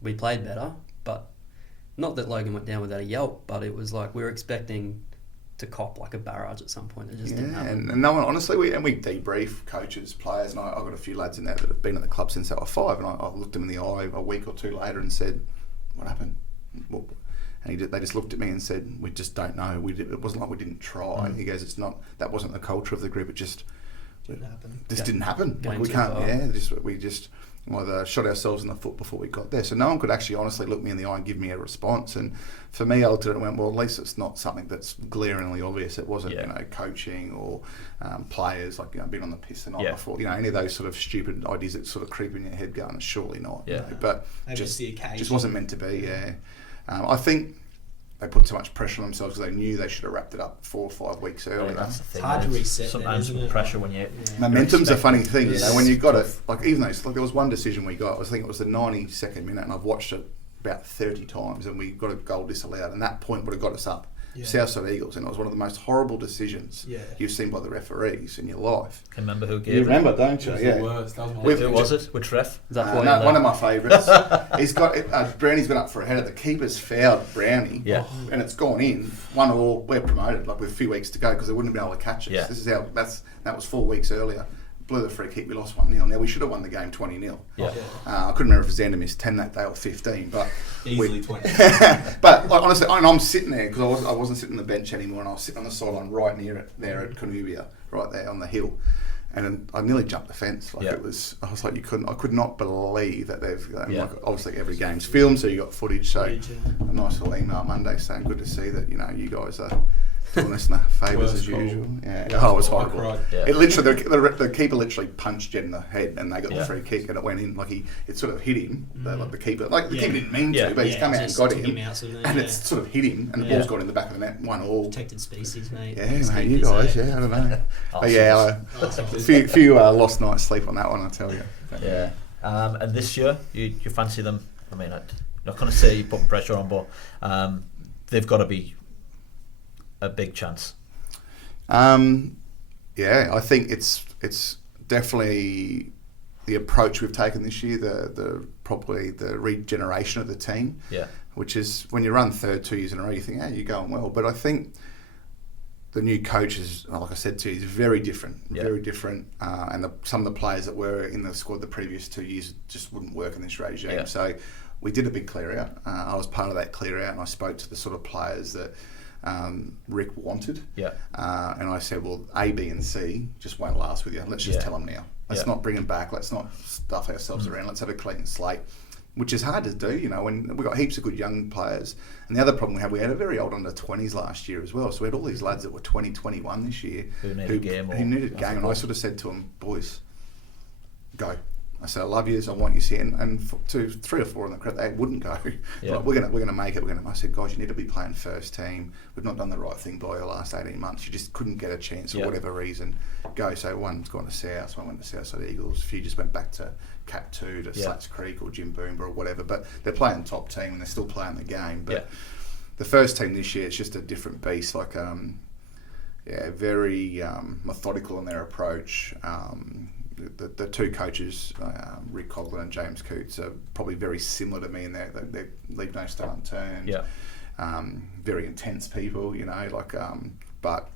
we played better, but not that Logan went down without a yelp, but it was like we were expecting to cop like a barrage at some point. It just didn't happen. And no one, honestly, we debrief coaches, players, and I've got a few lads in there that have been at the club since they were 5, and I looked them in the eye a week or 2 later and said, what happened? And they just looked at me and said, we just don't know. It wasn't like we didn't try. He goes, that wasn't the culture of the group. It just didn't happen. This didn't happen. Like, we can't. either shot ourselves in the foot before we got there. So no one could actually honestly look me in the eye and give me a response. And for me, I looked at it and went, well, at least it's not something that's glaringly obvious. It wasn't, coaching or players, like, being on the piss the night before. Any of those sort of stupid ideas that sort of creep in your head going, surely not. Yeah. But just the occasion. Just wasn't meant to be, I think they put too much pressure on themselves because they knew they should have wrapped it up 4 or 5 weeks earlier. That's the thing. It's hard to reset. Sometimes with pressure when you. Momentum's a funny thing, when you got it. Like even though there was one decision we got, I think it was the 92nd minute, and I've watched it about 30 times, and we got a goal disallowed, and that point would have got us up. Southside Eagles, and it was one of the most horrible decisions you've seen by the referees in your life. Can remember who gave it? You remember, don't you? The worst. That was who was it? Which ref? One of my favourites. He's got Brownie's been up for a header. The keeper's fouled Brownie, and it's gone in. 1-1. We're promoted, with a few weeks to go because they wouldn't have been able to catch us. Yeah. This is how that was 4 weeks earlier. Blew the free kick, we lost 1-0. Now we should have won the game 20-0. Yeah. I couldn't remember if Xander missed 10 that day or 15, but easily 20. But honestly, and I'm sitting there because I wasn't sitting on the bench anymore, and I was sitting on the sideline right near it there at Canoobia, right there on the hill, and I nearly jumped the fence. I was like, I could not believe that they've obviously every game's filmed, so you got footage. So a nice little email Monday saying good to see that you guys are doing us the favours as usual. Yeah. Oh, it was horrible. It literally, the keeper literally punched Jed in the head, and they got the free kick, and it went in. It sort of hit him. The keeper, the keeper didn't mean to, but he's come out and got him, and it's sort of hit him, and the ball's got in the back of the net. 1-1. Protected species, mate. Yeah, mate, you guys. I don't know. But a few lost nights sleep on that one, I tell you. Yeah. And this year, you fancy them? I mean, I'm not going to say you're putting pressure on, but they've got to be a big chance. I think it's definitely the approach we've taken this year, the probably the regeneration of the team. Yeah. Which is when you run third 2 years in a row, you think, you're going well. But I think the new coach is, like I said to you, is very different. Very different. And some of the players that were in the squad the previous 2 years just wouldn't work in this regime. Yeah. So we did a big clear out. I was part of that clear out, and I spoke to the sort of players that Rick wanted. Yeah. And I said, well, A, B and C just won't last with you. Let's just tell them now. Let's not bring them back. Let's not stuff ourselves around. Let's have a clean slate, which is hard to do, when we've got heaps of good young players. And the other problem we had a very old under-20s last year as well. So we had all these lads that were 20, 21 this year who needed a game. And I sort of said to them, boys, go. I said, I love you, I want you to see it. And 2, 3 or 4 in the crowd, they wouldn't go. Yeah. We're gonna make it. I said, guys, you need to be playing first team. We've not done the right thing by the last 18 months. You just couldn't get a chance for whatever reason. Go. So one's gone to South, one went to Southside Eagles. A few just went back to Cap 2 to Slats Creek or Jim Boomba or whatever. But they're playing top team and they're still playing the game. But the first team this year, it's just a different beast. Very methodical in their approach. The two coaches, Rick Coughlin and James Coots, are probably very similar to me in that they leave no stone unturned. Yeah. Very intense people, but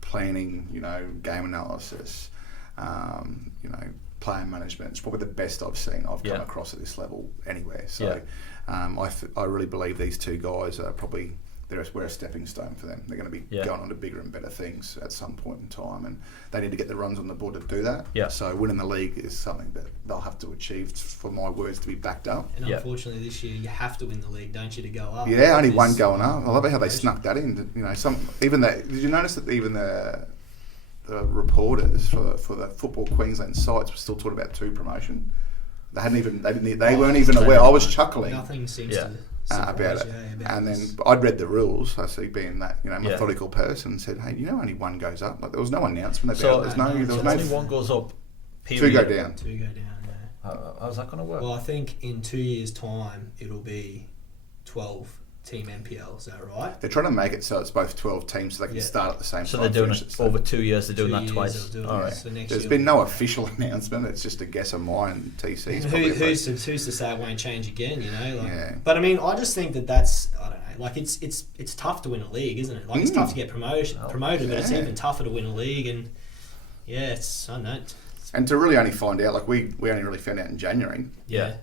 planning, game analysis, player management. It's probably the best I've seen. I've come across at this level anywhere. So I really believe these two guys are probably. We're a stepping stone for them. They're going to be going on to bigger and better things at some point in time, and they need to get the runs on the board to do that. Yeah. So winning the league is something that they'll have to achieve for my words to be backed up. And unfortunately, this year you have to win the league, don't you, to go up? Yeah, only one going up. I love how they snuck that in. Did you notice that even the reporters for the Football Queensland sites were still talking about 2 promotion? They weren't even aware. I was chuckling. Nothing seems to. About it, and then I'd read the rules. I see, being that methodical person, said, "Hey, only one goes up." There was no announcement about it. There was only one goes up. Period. 2 go down. 2 go down. Yeah. How's that going to work? Well, I think in 2 years' time it'll be 12 team NPL. Is that right? They're trying to make it so it's both 12 teams, so they can start at the same time. So they're doing it over 2 years. They're doing that twice. All right. So there's been no official announcement. It's just a guess of mine and TC's. Who's to say it won't change again? But I mean, I just think that's I don't know. It's tough to win a league, isn't it? It's tough to get promoted, but it's even tougher to win a league. And it's I don't know. And to really only find out, we only really found out in January. Yeah.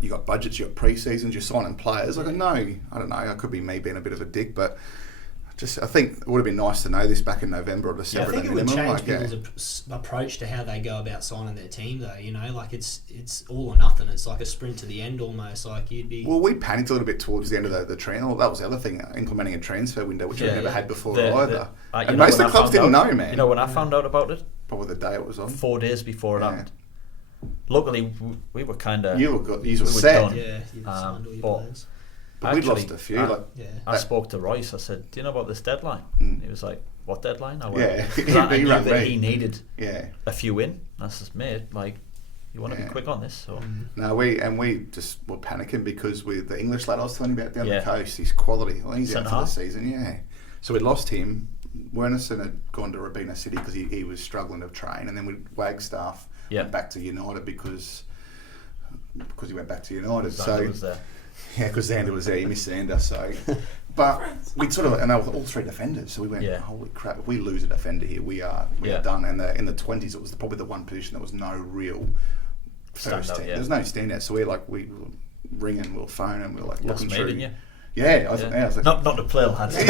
You got budgets, you got pre-seasons, you're signing players. I don't know. It could be me being a bit of a dick, but I think it would have been nice to know this back in November or December. I think it would change people's approach to how they go about signing their team, though. You know, like it's all or nothing. It's like a sprint to the end almost. Like you'd be. Well, we panicked a little bit towards the end of the transfer. That was the other thing, implementing a transfer window, which we've never had before either. And most of the clubs didn't know, man. You know when I found out about it? Probably the day it was on. 4 days before it happened. Luckily, we were kind of. You were set. Yeah, you signed all your players. But we'd lost a few. I spoke to Royce. I said, "Do you know about this deadline?" He was like, "What deadline?" I went, I knew that he needed a few in. I said, "Mate, like, you want to be quick on this?" So no, we just were panicking because with the English lad I was telling you about down the coast, he's quality. Well, he's out for the season. Yeah, so we lost him. Wernerson had gone to Rabina City because he was struggling to train, and then with Wagstaff went back to United because he went back to United. Xander was there. Yeah, because Xander was there. He missed Xander, so. But we sort of, and they were all 3 defenders, so we went, holy crap! If we lose a defender here, we are done. And in the 20s, it was probably the one position that was no real first team. There was no standout, so we were ringing, we were phoning, we were like looking through. Didn't you? Yeah, I was like, not to play lads. We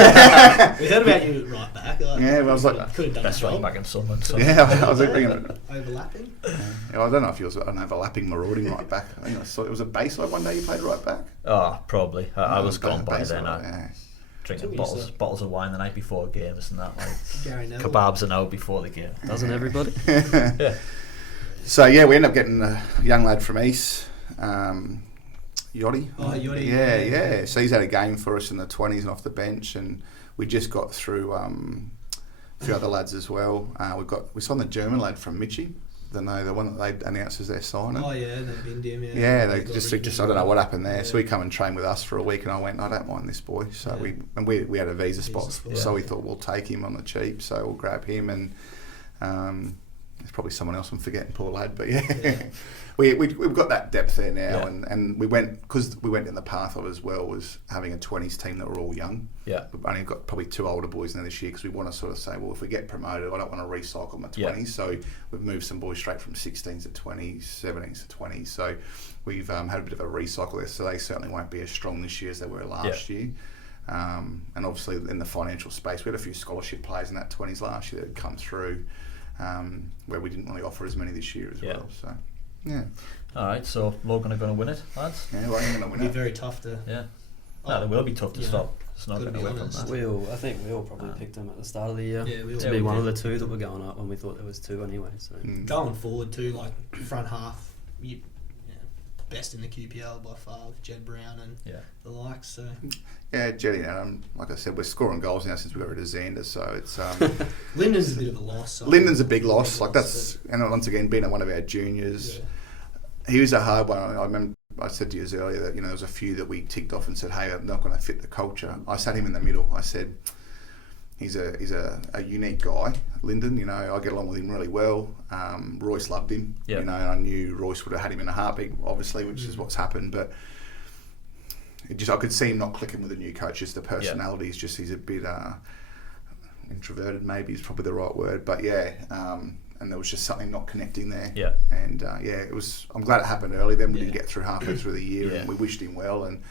heard about you right back. I was like, could have done best right back in Sunderland. So. Yeah, I was thinking overlapping. I don't know if he was an overlapping marauding right back. I think I saw it was a Bayside one day you played right back. Oh, probably. I was gone by then. Drinking bottles of wine the night before games and that, like kebabs an hour before the game. Doesn't everybody? Yeah. So we end up getting a young lad from East. Yachty. Oh, Yachty. Yeah. So he's had a game for us in the 20s and off the bench, and we just got through a few other lads as well. We signed the German lad from Mitchie, the one that they announced as their signing. Oh yeah, they binned him. Yeah, they just I don't know what happened there. Yeah. So he come and trained with us for a week, and I went, I don't mind this boy. So we had a visa spot, so we thought we'll take him on the cheap. So we'll grab him, and there's probably someone else I'm forgetting, poor lad, but we've got that depth there now, and we went in the path of as well was having a 20s team that were all young. Yeah, we've only got probably 2 older boys now this year because we want to sort of say, well, if we get promoted, I don't want to recycle my 20s, so we've moved some boys straight from 16s to 20s, 17s to 20s. So we've had a bit of a recycle there, so they certainly won't be as strong this year as they were last year. And obviously in the financial space, we had a few scholarship players in that 20s last year that had come through. Where we didn't really offer as many this year as well. So, Alright, so Logan are going to win it, lads? Yeah, we're going to win it. It'll be very tough to... Yeah. No, it will be tough to stop. It's not going to work on that. I think we all probably picked them at the start of the year to be one of the 2 that were going up when we thought there was 2 anyway. So going forward too, like front half, best in the QPL by far with Jed Brown and the likes. So yeah, Jetty, like I said, we're scoring goals now since we got rid of Xander, so it's Linden's a bit of a loss. So Linden's a big loss. Like that's, and once again, being at one of our juniors, he was a hard one. I remember I said to you earlier that there was a few that we ticked off and said, hey, I'm not going to fit the culture. I sat him in the middle. I said, he's a unique guy, Linden. I get along with him really well. Royce loved him. And I knew Royce would have had him in a heartbeat, obviously, which is what's happened. But I could see him not clicking with the new coach. Just the personality is just he's a bit introverted. Maybe is probably the right word. But and there was just something not connecting there. Yeah. And it was. I'm glad it happened early. Then we didn't get through halfway through the year, and we wished him well. And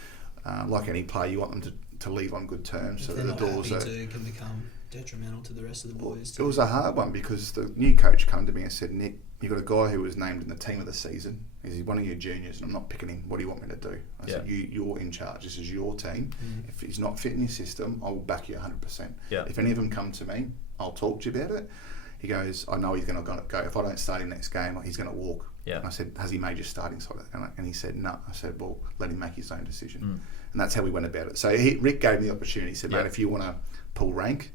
like any player, you want them to leave on good terms, so that the doors can become detrimental to the rest of the boys. It was a hard one because the new coach came to me and said, Nick, you've got a guy who was named in the team of the season. He's one of your juniors, and I'm not picking him. What do you want me to do? I said, you're in charge. This is your team. If he's not fitting your system, I will back you 100%. If any of them come to me, I'll talk to you about it. He goes, I know he's going to go. If I don't start him next game, he's going to walk. And I said, has he made your starting side? And he said, no. I said, well, let him make his own decision. And that's how we went about it. So Rick gave me the opportunity. He said, mate, if you want to pull rank,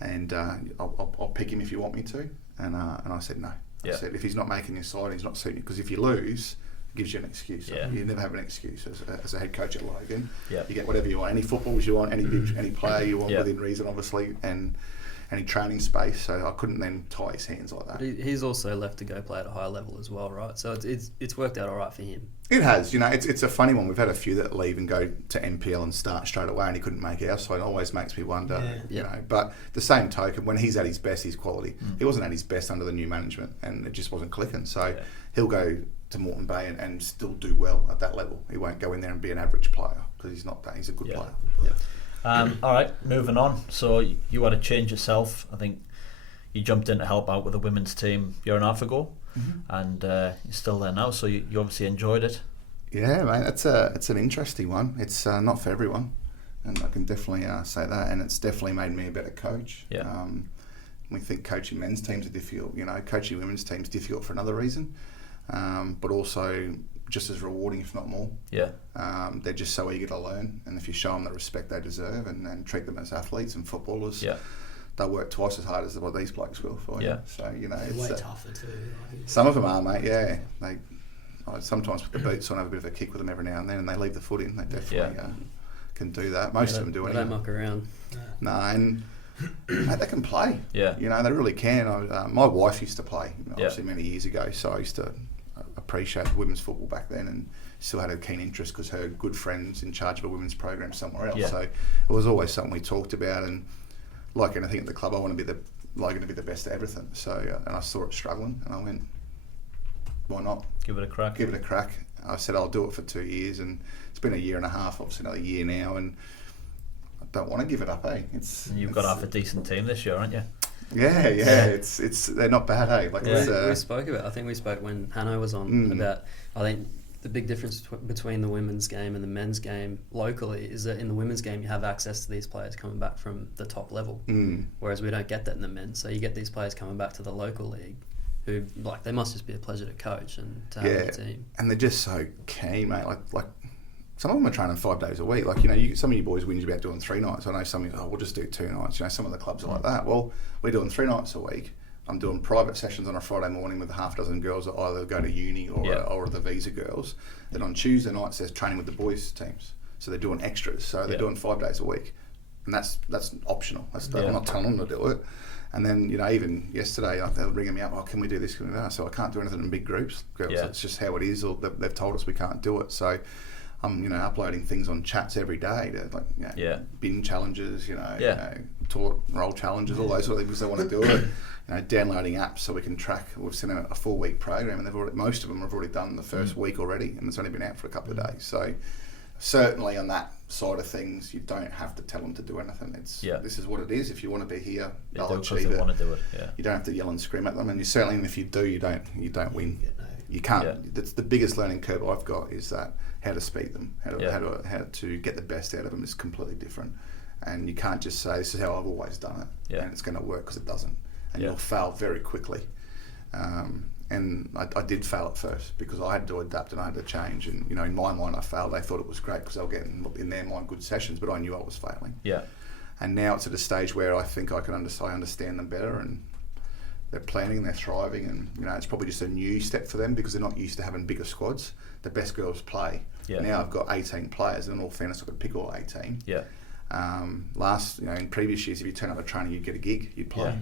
and I'll pick him if you want me to. And I said, no. I said, if he's not making your side, he's not suiting you. Because if you lose, it gives you an excuse. You never have an excuse as a head coach at Logan. You get whatever you want. Any footballs you want, any player you want within reason, obviously, and any training space. So I couldn't then tie his hands like that. But he's also left to go play at a higher level as well, right? So it's worked out all right for him. It has. It's a funny one. We've had a few that leave and go to NPL and start straight away, and he couldn't make our side. It always makes me wonder, But the same token, when he's at his best, his quality. He wasn't at his best under the new management, and it just wasn't clicking. So he'll go to Moreton Bay and still do well at that level. He won't go in there and be an average player because he's not that. He's a good player. All right, moving on. So you had a change yourself. I think you jumped in to help out with the women's team a year and a half ago, and you're still there now. So you obviously enjoyed it. Yeah, mate, it's an interesting one. It's not for everyone, and I can definitely say that. And it's definitely made me a better coach. Yeah. We think coaching men's teams are difficult. Coaching women's teams difficult for another reason, but also just as rewarding, if not more. Yeah. They're just so eager to learn, and if you show them the respect they deserve and treat them as athletes and footballers, they'll work twice as hard as what these blokes will for you. So it's way tougher too. Some of them are, mate. Yeah, I sometimes put the boots on, have a bit of a kick with them every now and then, and they leave the foot in. They definitely can do that. Most of them do it. They don't muck around. No, and mate, they can play. Yeah. They really can. My wife used to play, obviously many years ago, so I used to appreciate women's football back then, and still had a keen interest because her good friends in charge of a women's program somewhere else. So it was always something we talked about, and like anything at the club, I want to be the best at everything. So and I saw it struggling, and I went, why not? Give it a crack. I said I'll do it for 2 years, and it's been a year and a half, obviously another year now, and I don't want to give it up. You've got half a decent team this year, aren't you? Yeah. It's they're not bad. We spoke about. I think we spoke when Hanno was on about. I think the big difference between the women's game and the men's game locally is that in the women's game you have access to these players coming back from the top level, whereas we don't get that in the men's. So you get these players coming back to the local league, who they must just be a pleasure to coach and to have on the team. And they're just so keen, mate. Like some of them are training 5 days a week. Some of you boys whinge about doing 3 nights. I know some of you, we'll just do 2 nights. Some of the clubs are like that. Well, we're doing 3 nights a week. I'm doing private sessions on a Friday morning with a half dozen girls that either go to uni or the visa girls. Then on Tuesday nights, there's training with the boys teams. So they're doing extras. So they're doing 5 days a week. And that's optional. I'm not telling them to do it. And then, even yesterday, they were ringing me up, can we do this? So I can't do anything in big groups, girls. It's just how it is, or they've told us we can't do it. So I'm, uploading things on chats every day, bin challenges, toilet roll challenges, all those sort of things because they want to do it. Downloading apps so we can track. We've sent out a 4-week program, and most of them have already done the first week already, and it's only been out for a couple of days. So certainly on that side of things, you don't have to tell them to do anything. This is what it is. If you want to be here, they'll achieve it. Want to do it. You don't have to yell and scream at them, and if you do, you don't win. You can't. That's the biggest learning curve I've got is that how to speak them, how to get the best out of them is completely different, and you can't just say this is how I've always done it, and it's going to work because it doesn't, and you'll fail very quickly. And I did fail at first because I had to adapt and I had to change. And, in my mind, I failed. They thought it was great because they were getting, in their mind, good sessions, but I knew I was failing. Yeah. And now it's at a stage where I think I understand them better, and they're planning, they're thriving, and, it's probably just a new step for them because they're not used to having bigger squads. The best girls play. Yeah. Now I've got 18 players, and in all fairness, I could pick all 18. Yeah. In previous years, if you turn up a training, you'd get a gig, you'd play. Yeah.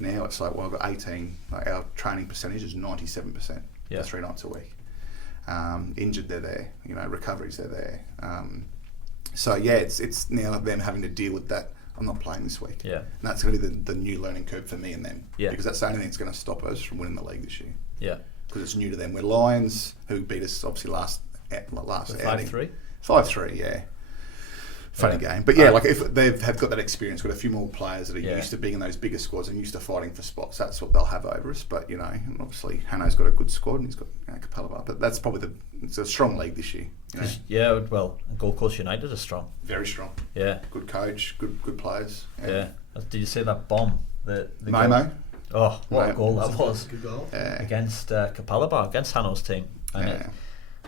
Now it's like, I've got 18. Our training percentage is 97% for 3 nights a week. Injured, they're there. Recoveries, they're there. It's now them having to deal with that. I'm not playing this week. Yeah. And that's going to be the new learning curve for me and them. Yeah. Because that's the only thing that's going to stop us from winning the league this year. Yeah. Because it's new to them. We're Lions, who beat us obviously last outing. 5-3? 5-3, yeah. Funny game. But if they have got that experience, got a few more players that are used to being in those bigger squads and used to fighting for spots, that's what they'll have over us. But, and obviously Hanno's got a good squad and he's got Capella. But that's probably it's a strong league this year. Yeah, well, Gold Coast United are strong. Very strong. Yeah. Good coach, good players. Yeah. Did you see that bomb? The Momo? Oh, what a goal that was. Good goal. Against Capella, against Hanno's team. And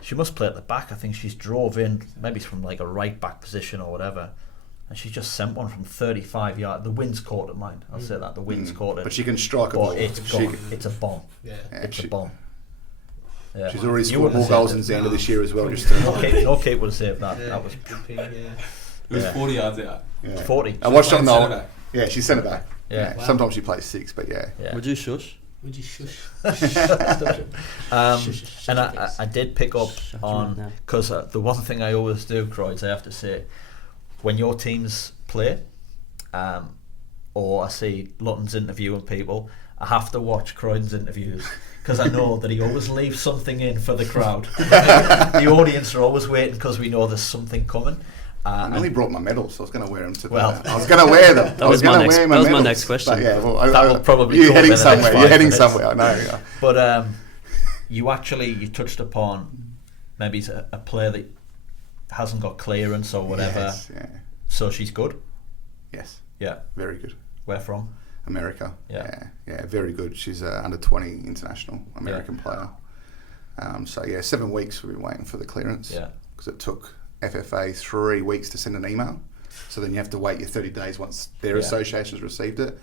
she must play at the back. I think she's drove in, maybe from like a right back position or whatever, and she just sent one from 35 yards. The wind's caught it, mine. I'll say that. The wind's caught it. But she can strike a ball. It's a bomb. Yeah. It's a bomb. Yeah. She's already scored more goals in Xander this year as well. No Kate would have saved that. Yeah. That was It was 40 yards out. Yeah. 40. I watched on the. Yeah, she's centre back. Yeah. Wow. Sometimes she plays 6, but yeah. Would you shush? Would you shush? And I did pick up on, because the one thing I always do, Croydz, I have to say, when your teams play, or I see Lutton's interviewing people, I have to watch Croydon's interviews because I know that he always leaves something in for the crowd. The audience are always waiting because we know there's something coming. I only brought my medals, so I was going to wear them to I was going to wear them. That was my next question. But yeah, well, that will probably you're heading somewhere. You're heading somewhere. I know. Yeah. But you touched upon maybe a player that hasn't got clearance or whatever. Yes, yeah. So she's good. Yes. Yeah. Very good. Where from? America. Yeah. Yeah. Very good. She's an under 20 international American player. So 7 weeks we've been waiting for the clearance. Yeah. Because it took FFA 3 weeks to send an email. So then you have to wait your 30 days once their association's received it.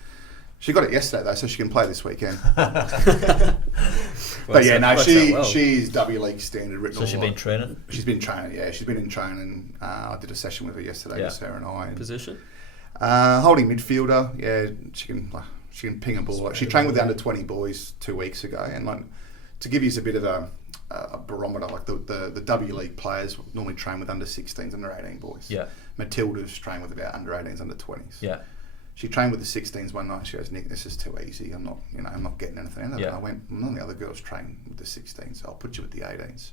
She got it yesterday though, so she can play this weekend. But yeah, no, she's W League standard written. So she's been training? She's been training, yeah. She's been in training. I did a session with her yesterday, just her and I. Position? Holding midfielder, yeah. She can ping a ball. She trained with the under 20 boys 2 weeks ago, and like to give you a bit of a barometer, like the W League players normally train with under 16s, under 18 boys. Yeah. Matilda's train with about under 18s, under 20s. Yeah. She trained with the 16s one night. She goes, Nick, this is too easy. I'm not getting anything out of it. I went, none of the other girls train with the 16s, so I'll put you with the 18s.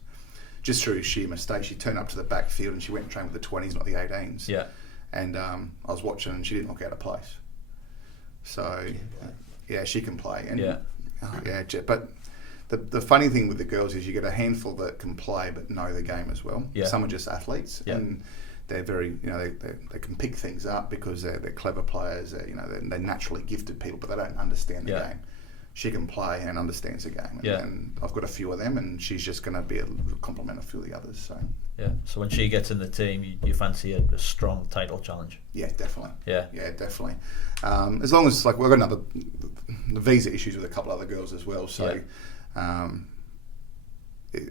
Just through sheer mistake, she turned up to the backfield and she went and trained with the 20s, not the 18s. Yeah. And I was watching and she didn't look out of place. So, she can play. And, but the funny thing with the girls is you get a handful that can play but know the game as well. Yeah. Some are just athletes. Yeah. And they're very, they can pick things up because they're clever players. They're naturally gifted people, but they don't understand the game. She can play and understands the game, and I've got a few of them, and she's just going to be a complement of a few of the others. So So when she gets in the team, you fancy a strong title challenge? Yeah, definitely. Yeah, definitely. As long as we've got the visa issues with a couple other girls as well. So.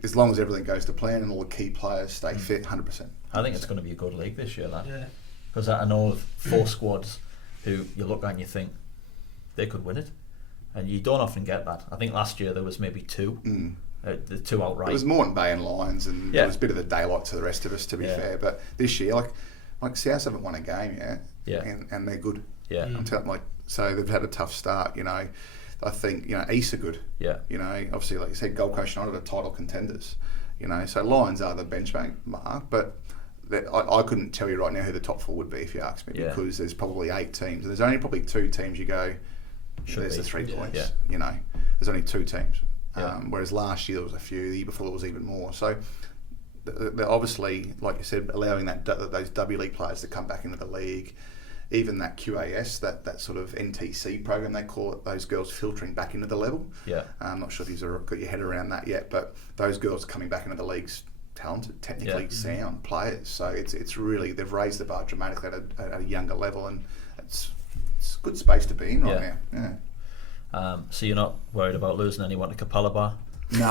As long as everything goes to plan and all the key players stay fit, 100%. I think it's going to be a good league this year, lad. Yeah. Because I know of 4 squads who you look at and you think they could win it, and you don't often get that. I think last year there was maybe 2, the 2 outright. It was Moreton Bay and Lions, and there was a bit of the daylight to the rest of us, to be fair. But this year, like South haven't won a game yet, and they're good. Yeah, I'm telling so they've had a tough start. I think East are good. Yeah. Obviously, like you said, Gold Coast United are title contenders. So Lions are the benchmark, but I couldn't tell you right now who the top 4 would be if you asked me, because there's probably 8 teams. There's only probably 2 teams you go, there's the 3 points. Yeah. There's only 2 teams. Whereas last year there was a few. The year before there was even more. So they're obviously, like you said, allowing those W League players to come back into the league. Even that QAS, that sort of NTC program, they call it, those girls filtering back into the level. Yeah. I'm not sure if you've got your head around that yet, but those girls coming back into the league's talented, technically sound players. So it's really, they've raised the bar dramatically at a younger level, and it's a good space to be in right now. Yeah. So you're not worried about losing anyone to Capella Bar? No.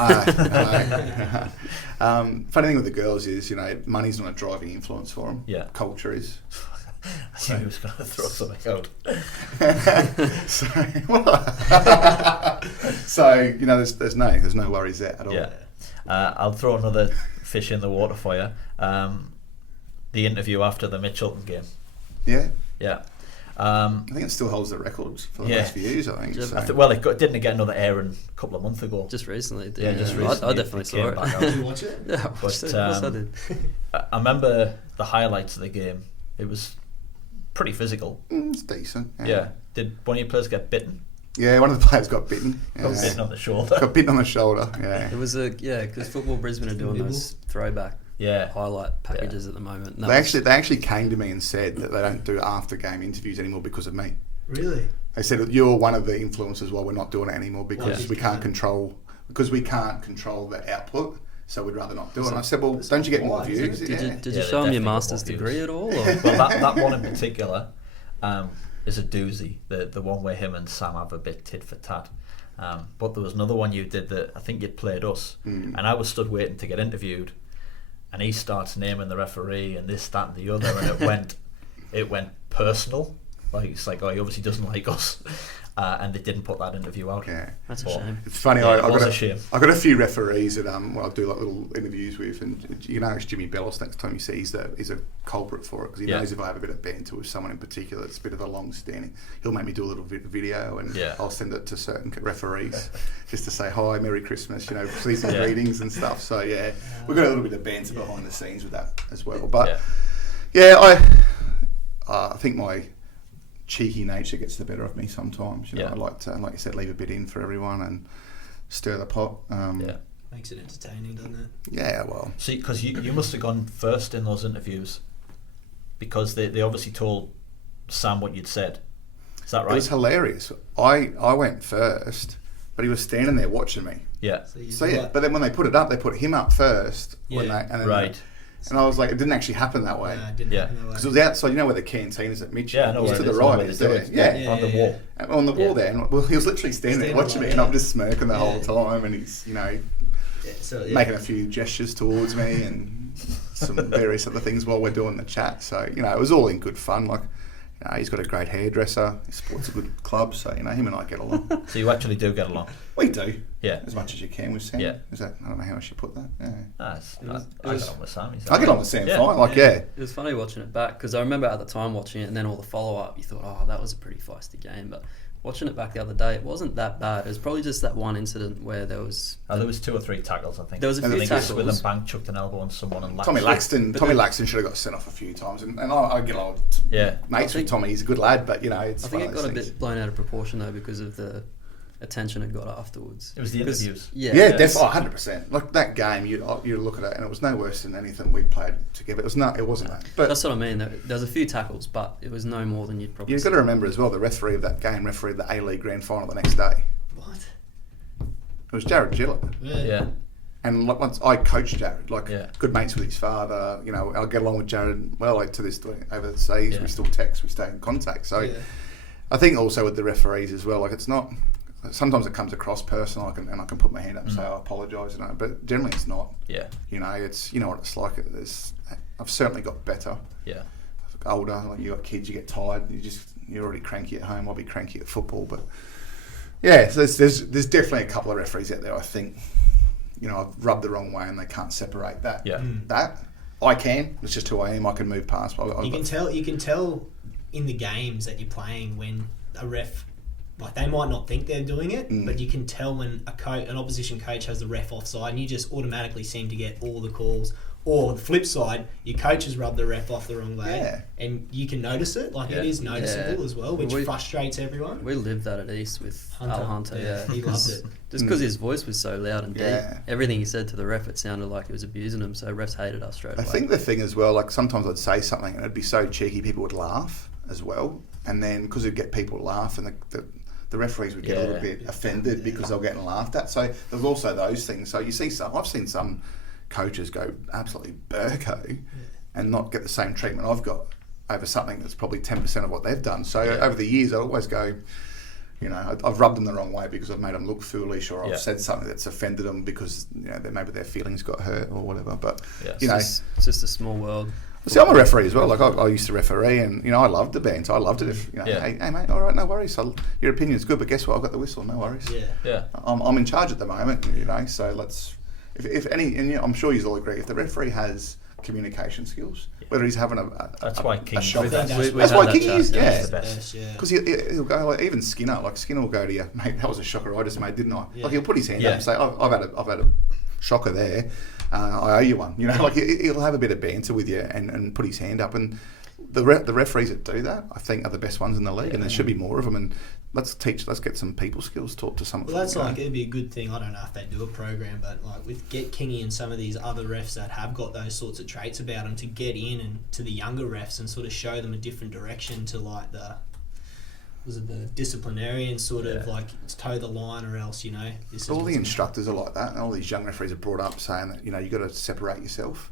Funny thing with the girls is, money's not a driving influence for them. Yeah. Culture is. I knew he was going to throw something out. So there's no worries there at all. Yeah. I'll throw another fish in the water for you. The interview after the Mitchelton game. Yeah. Yeah. I think it still holds the records for the last few years, I think. Didn't get another airing a couple of months ago. Just recently. Just recently. I definitely saw it. Did you watch it? Yeah, I watched it. Of course I did. I remember the highlights of the game. It was pretty physical. It's decent. Yeah. Did one of your players get bitten? Yeah, one of the players got bitten. Got bitten on the shoulder. Got bitten on the shoulder. Yeah. It was because Football Brisbane are doing those throwback highlight packages at the moment. They actually came to me and said that they don't do after game interviews anymore because of me. Really? They said you're one of the influencers why we're not doing it anymore because we can't control the output. So we'd rather not do it. And I said, well, don't you get more views? Did you show them your master's degree at all? Well, that one in particular is a doozy. The one where him and Sam have a bit tit for tat. But there was another one you did that I think you played us, and I was stood waiting to get interviewed, and he starts naming the referee and this, that, and the other, and it went personal. Like it's like, oh, he obviously doesn't like us. And they didn't put that interview out. Yeah, that's a shame. It's funny. Yeah, I got a few referees that I do like little interviews with, and it's Jimmy Bellos. Next time you see, he's a culprit for it because he knows if I have a bit of banter with someone in particular, it's a bit of a long standing. He'll make me do a little video, and I'll send it to certain referees just to say hi, Merry Christmas, season greetings and stuff. So we've got a little bit of banter behind the scenes with that as well. But Yeah, I think my cheeky nature gets the better of me sometimes. You know, I like to, like you said, leave a bit in for everyone and stir the pot. Makes it entertaining, doesn't it? Yeah, well. See, because you must have gone first in those interviews because they obviously told Sam what you'd said. Is that right? It was hilarious. I went first, but he was standing there watching me. Yeah. So yeah, but then when they put it up, they put him up first. Right. And I was like, it didn't actually happen that way. No, it didn't happen that way. Because it was outside, you know where the canteen is at Mitchell? Yeah, I know it was where to it the is, right, where it's they do there. it. Yeah. On the wall. On the wall there. And, well, he was literally standing there watching me, and I'm just smirking the whole time, and he's, you know, making a few gestures towards me and some various other things while we're doing the chat. So, you know, it was all in good fun. Like, you know, he's got a great hairdresser, he supports a good club, so, you know, him and I get along. So you actually do get along? We do. Yeah. As much as you can with Sam. Yeah. Is that, I don't know how I should put that. Yeah. I get on with Sam. I get on with Sam fine. Like, yeah. It was funny watching it back because I remember at the time watching it and then all the follow-up, you thought, oh, that was a pretty feisty game. But watching it back the other day, it wasn't that bad. It was probably just that one incident where there was... there was 2 or 3 tackles, I think. There was a few tackles. Swithin Bank chucked an elbow on someone and Tommy Laxton should have got sent off a few times, and I get along mates with Tommy. He's a good lad, but you know, it's. I think it got a bit blown out of proportion though because of the attention it got afterwards. It was the interviews. Yeah, definitely, 100%. Like that game, you look at it, and it was no worse than anything we played together. It wasn't that. But that's what I mean. There was a few tackles, but it was no more than you'd probably. You've got to remember as well, the referee of that game refereed the A-League Grand Final the next day. What? It was Jared Gillett. Yeah. And like once I coached Jared, good mates with his father. You know, I get along with Jared well, like to this day overseas. Yeah. We still text, we stay in contact. So I think also with the referees as well, like it's not. Sometimes it comes across personal, I can put my hand up and say I apologise, you know, but generally it's not. Yeah. You know, it's what it's like. I've certainly got better. Yeah. Older, like you got kids, you get tired. You're already cranky at home. I'll be cranky at football, but yeah, so there's definitely a couple of referees out there. I think, you know, I've rubbed the wrong way and they can't separate that. Yeah. That I can. It's just who I am. I can move past. You can tell in the games that you're playing when a ref. Like they might not think they're doing it, but you can tell when an opposition coach has the ref offside, and you just automatically seem to get all the calls. Or the flip side, your coach has rubbed the ref off the wrong way, and you can notice it. Like it is noticeable as well, which frustrates everyone. We lived that at East with Hunter. Yeah, he loved it. Just because his voice was so loud and deep, everything he said to the ref, it sounded like he was abusing him. So refs hated us straight away. I think the thing as well, like sometimes I'd say something and it'd be so cheeky, people would laugh as well, and then because it'd get people to laugh, and the referees would get a little bit offended because they're getting laughed at. So there's also those things. So you see I've seen some coaches go absolutely burko and not get the same treatment I've got over something that's probably 10% of what they've done. So over the years, I always go, you know, I've rubbed them the wrong way because I've made them look foolish, or I've said something that's offended them because, you know, maybe their feelings got hurt or whatever. But, you know. It's just a small world. See, I'm a referee as well. Like I used to referee, and you know I loved the banter. I loved it. If you know, hey mate, all right, no worries. Your opinion's good, but guess what? I've got the whistle. No worries. Yeah. I'm in charge at the moment. You know, so let's. If any, and I'm sure you all agree, if the referee has communication skills, whether he's having that's why King. That's why King is. Because he'll go like even Skinner. Like Skinner will go to you, mate. That was a shocker I just made, didn't I? Like he'll put his hand up and say, I've had a shocker there. I owe you one. You know, like he'll have a bit of banter with you and put his hand up. And the referees that do that, I think, are the best ones in the league, and there should be more of them. And let's get some people skills taught to some. Well, that's it'd be a good thing. I don't know if they do a program, but like with Get Kingy and some of these other refs that have got those sorts of traits about them, to get in and to the younger refs and sort of show them a different direction to like the disciplinarian sort of like toe the line, or else, you know. All the instructors are like that, and all these young referees are brought up saying that, you know, you got to separate yourself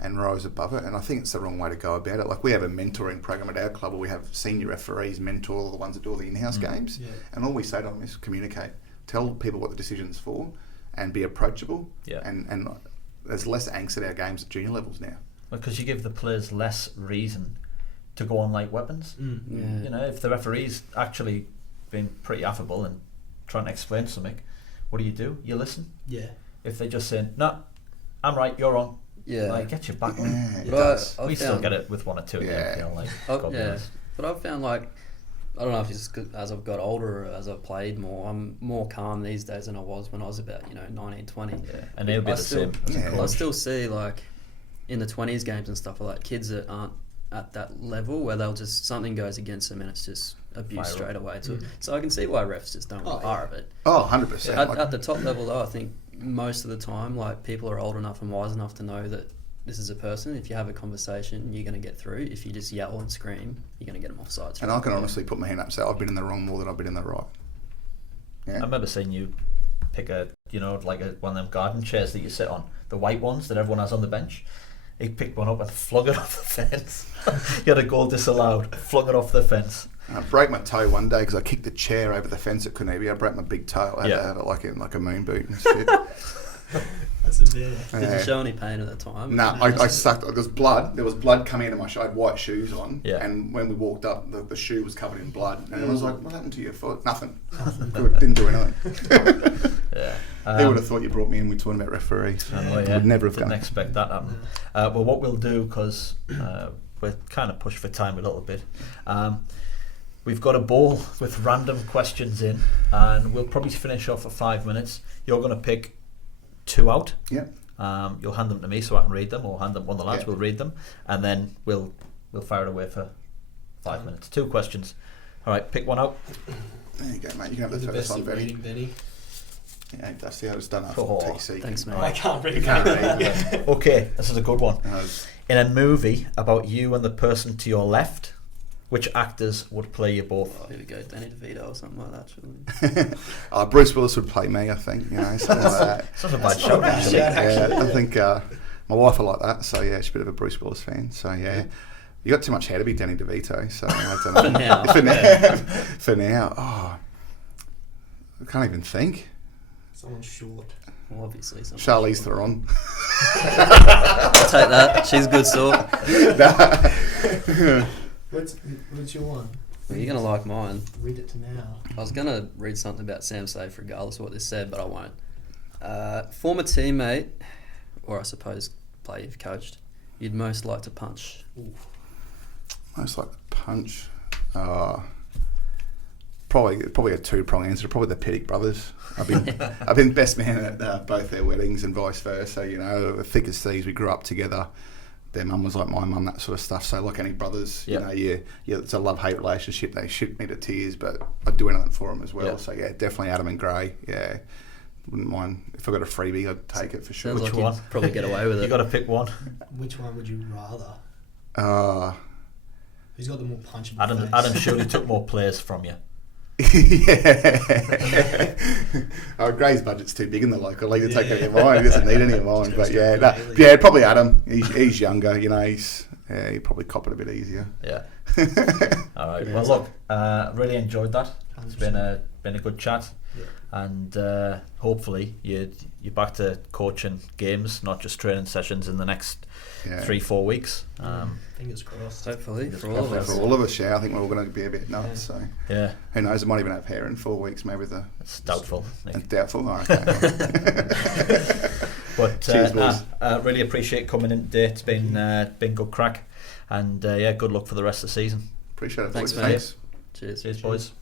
and rise above it. And I think it's the wrong way to go about it. Like we have a mentoring program at our club where we have senior referees mentor all the ones that do all the in-house games, and all we say to them is communicate, tell people what the decision's for, and be approachable. And there's less angst at our games at junior levels now. Because you give the players less reason to go on like weapons. You know, if the referee's actually been pretty affable and trying to explain something, what do? You listen. If they just say, no, I'm right, you're wrong, like, get your back on. We still get it with one or two. But I've found, like, I don't know if it's just as I've got older or as I've played more, I'm more calm these days than I was when I was about 19, 20. And they'll be the same. I still see, like, in the 20s games and stuff like that, kids that aren't at that level where they'll just, something goes against them and it's just abuse Fire straight away. So I can see why refs just don't want part of it. Oh, 100%. At the top level though, I think most of the time, like, people are old enough and wise enough to know that this is a person. If you have a conversation, you're going to get through. If you just yell and scream, you're going to get them offside. And I can honestly put my hand up and say I've been in the wrong more than I've been in the right. Yeah. I remember seeing you pick one of them garden chairs that you sit on, the white ones that everyone has on the bench. He picked one up and flung it off the fence. He had a goal disallowed, flung it off the fence. I broke my toe one day because I kicked the chair over the fence at Canevia. I broke my big toe. I had to have it like a moon boot and shit. That's a bit. Did you show any pain at the time? No, I sucked. There was blood. There was blood coming into my shoe. I had white shoes on. Yeah. And when we walked up, the shoe was covered in blood. And I was like, what happened to your foot? Nothing. Good. Didn't do anything. Yeah. They would have thought you brought me in with talking about referees. Would never have Didn't done. expect that to happen. Well, what we'll do, because we're kind of pushed for time a little bit, we've got a ball with random questions in, and we'll probably finish off for 5 minutes. You're going to pick 2 out. Yeah. You'll hand them to me so I can read them, or hand them one of the lads. We'll read them, and then we'll fire it away for 5 minutes. 2 questions. All right, pick one out. There you go, mate. You can have the first one, Benny. Yeah, Dozzi, I was done after TC. Thanks, mate. I can't read. Okay, this is a good one. In a movie about you and the person to your left, which actors would play you both? Oh, here we go, Danny DeVito or something like that, surely. Bruce Willis would play me, I think. Something like that. It's not a bad shout, actually. Yeah, I think my wife will like that. So yeah, she's a bit of a Bruce Willis fan. So yeah. You got too much hair to be Danny DeVito. So I don't know. For now. Oh, I can't even think. Someone short. Well, obviously. Charlize Theron. I'll take that. She's a good sort. What's your one? Well, you're going to like mine. Read it to now. I was going to read something about Sam Safe regardless of what this said, but I won't. Former teammate, or I suppose player you've coached, you'd most like to punch. Ooh. Most like to punch. Probably a 2-prong answer. Probably the Pettick brothers. I've been best man at both their weddings and vice versa. Thick as thieves. We grew up together. Their mum was like my mum, that sort of stuff. So like any brothers, it's a love-hate relationship. They shoot me to tears, but I'd do anything for them as well. Yeah. So yeah, definitely Adam and Gray. Yeah, wouldn't mind if I got a freebie. I'd take it for sure. Sounds Which like one? you'd probably get away with it. You got to pick one. Which one would you rather? Who's got the more punchable face? Adam surely took more players from you. Yeah. Gray's budget's too big in the local league to take any of mine. He doesn't need any of mine. But probably Adam. He's younger. He'd probably cop it a bit easier. Yeah. All right. Well, look, really enjoyed that. It's been a good chat, and hopefully you're back to coaching games, not just training sessions in the next 3-4 weeks. Fingers crossed. Hopefully, for all of us. For all of us, yeah. I think we're all going to be a bit nuts. So yeah. Who knows? I might even have hair in 4 weeks. Maybe it's doubtful. Doubtful. Oh, okay. But cheers, boys. Really appreciate coming in today. It's been good crack, and good luck for the rest of the season. Appreciate it. Thanks, boys. mate. Thanks. Cheers. Cheers, boys.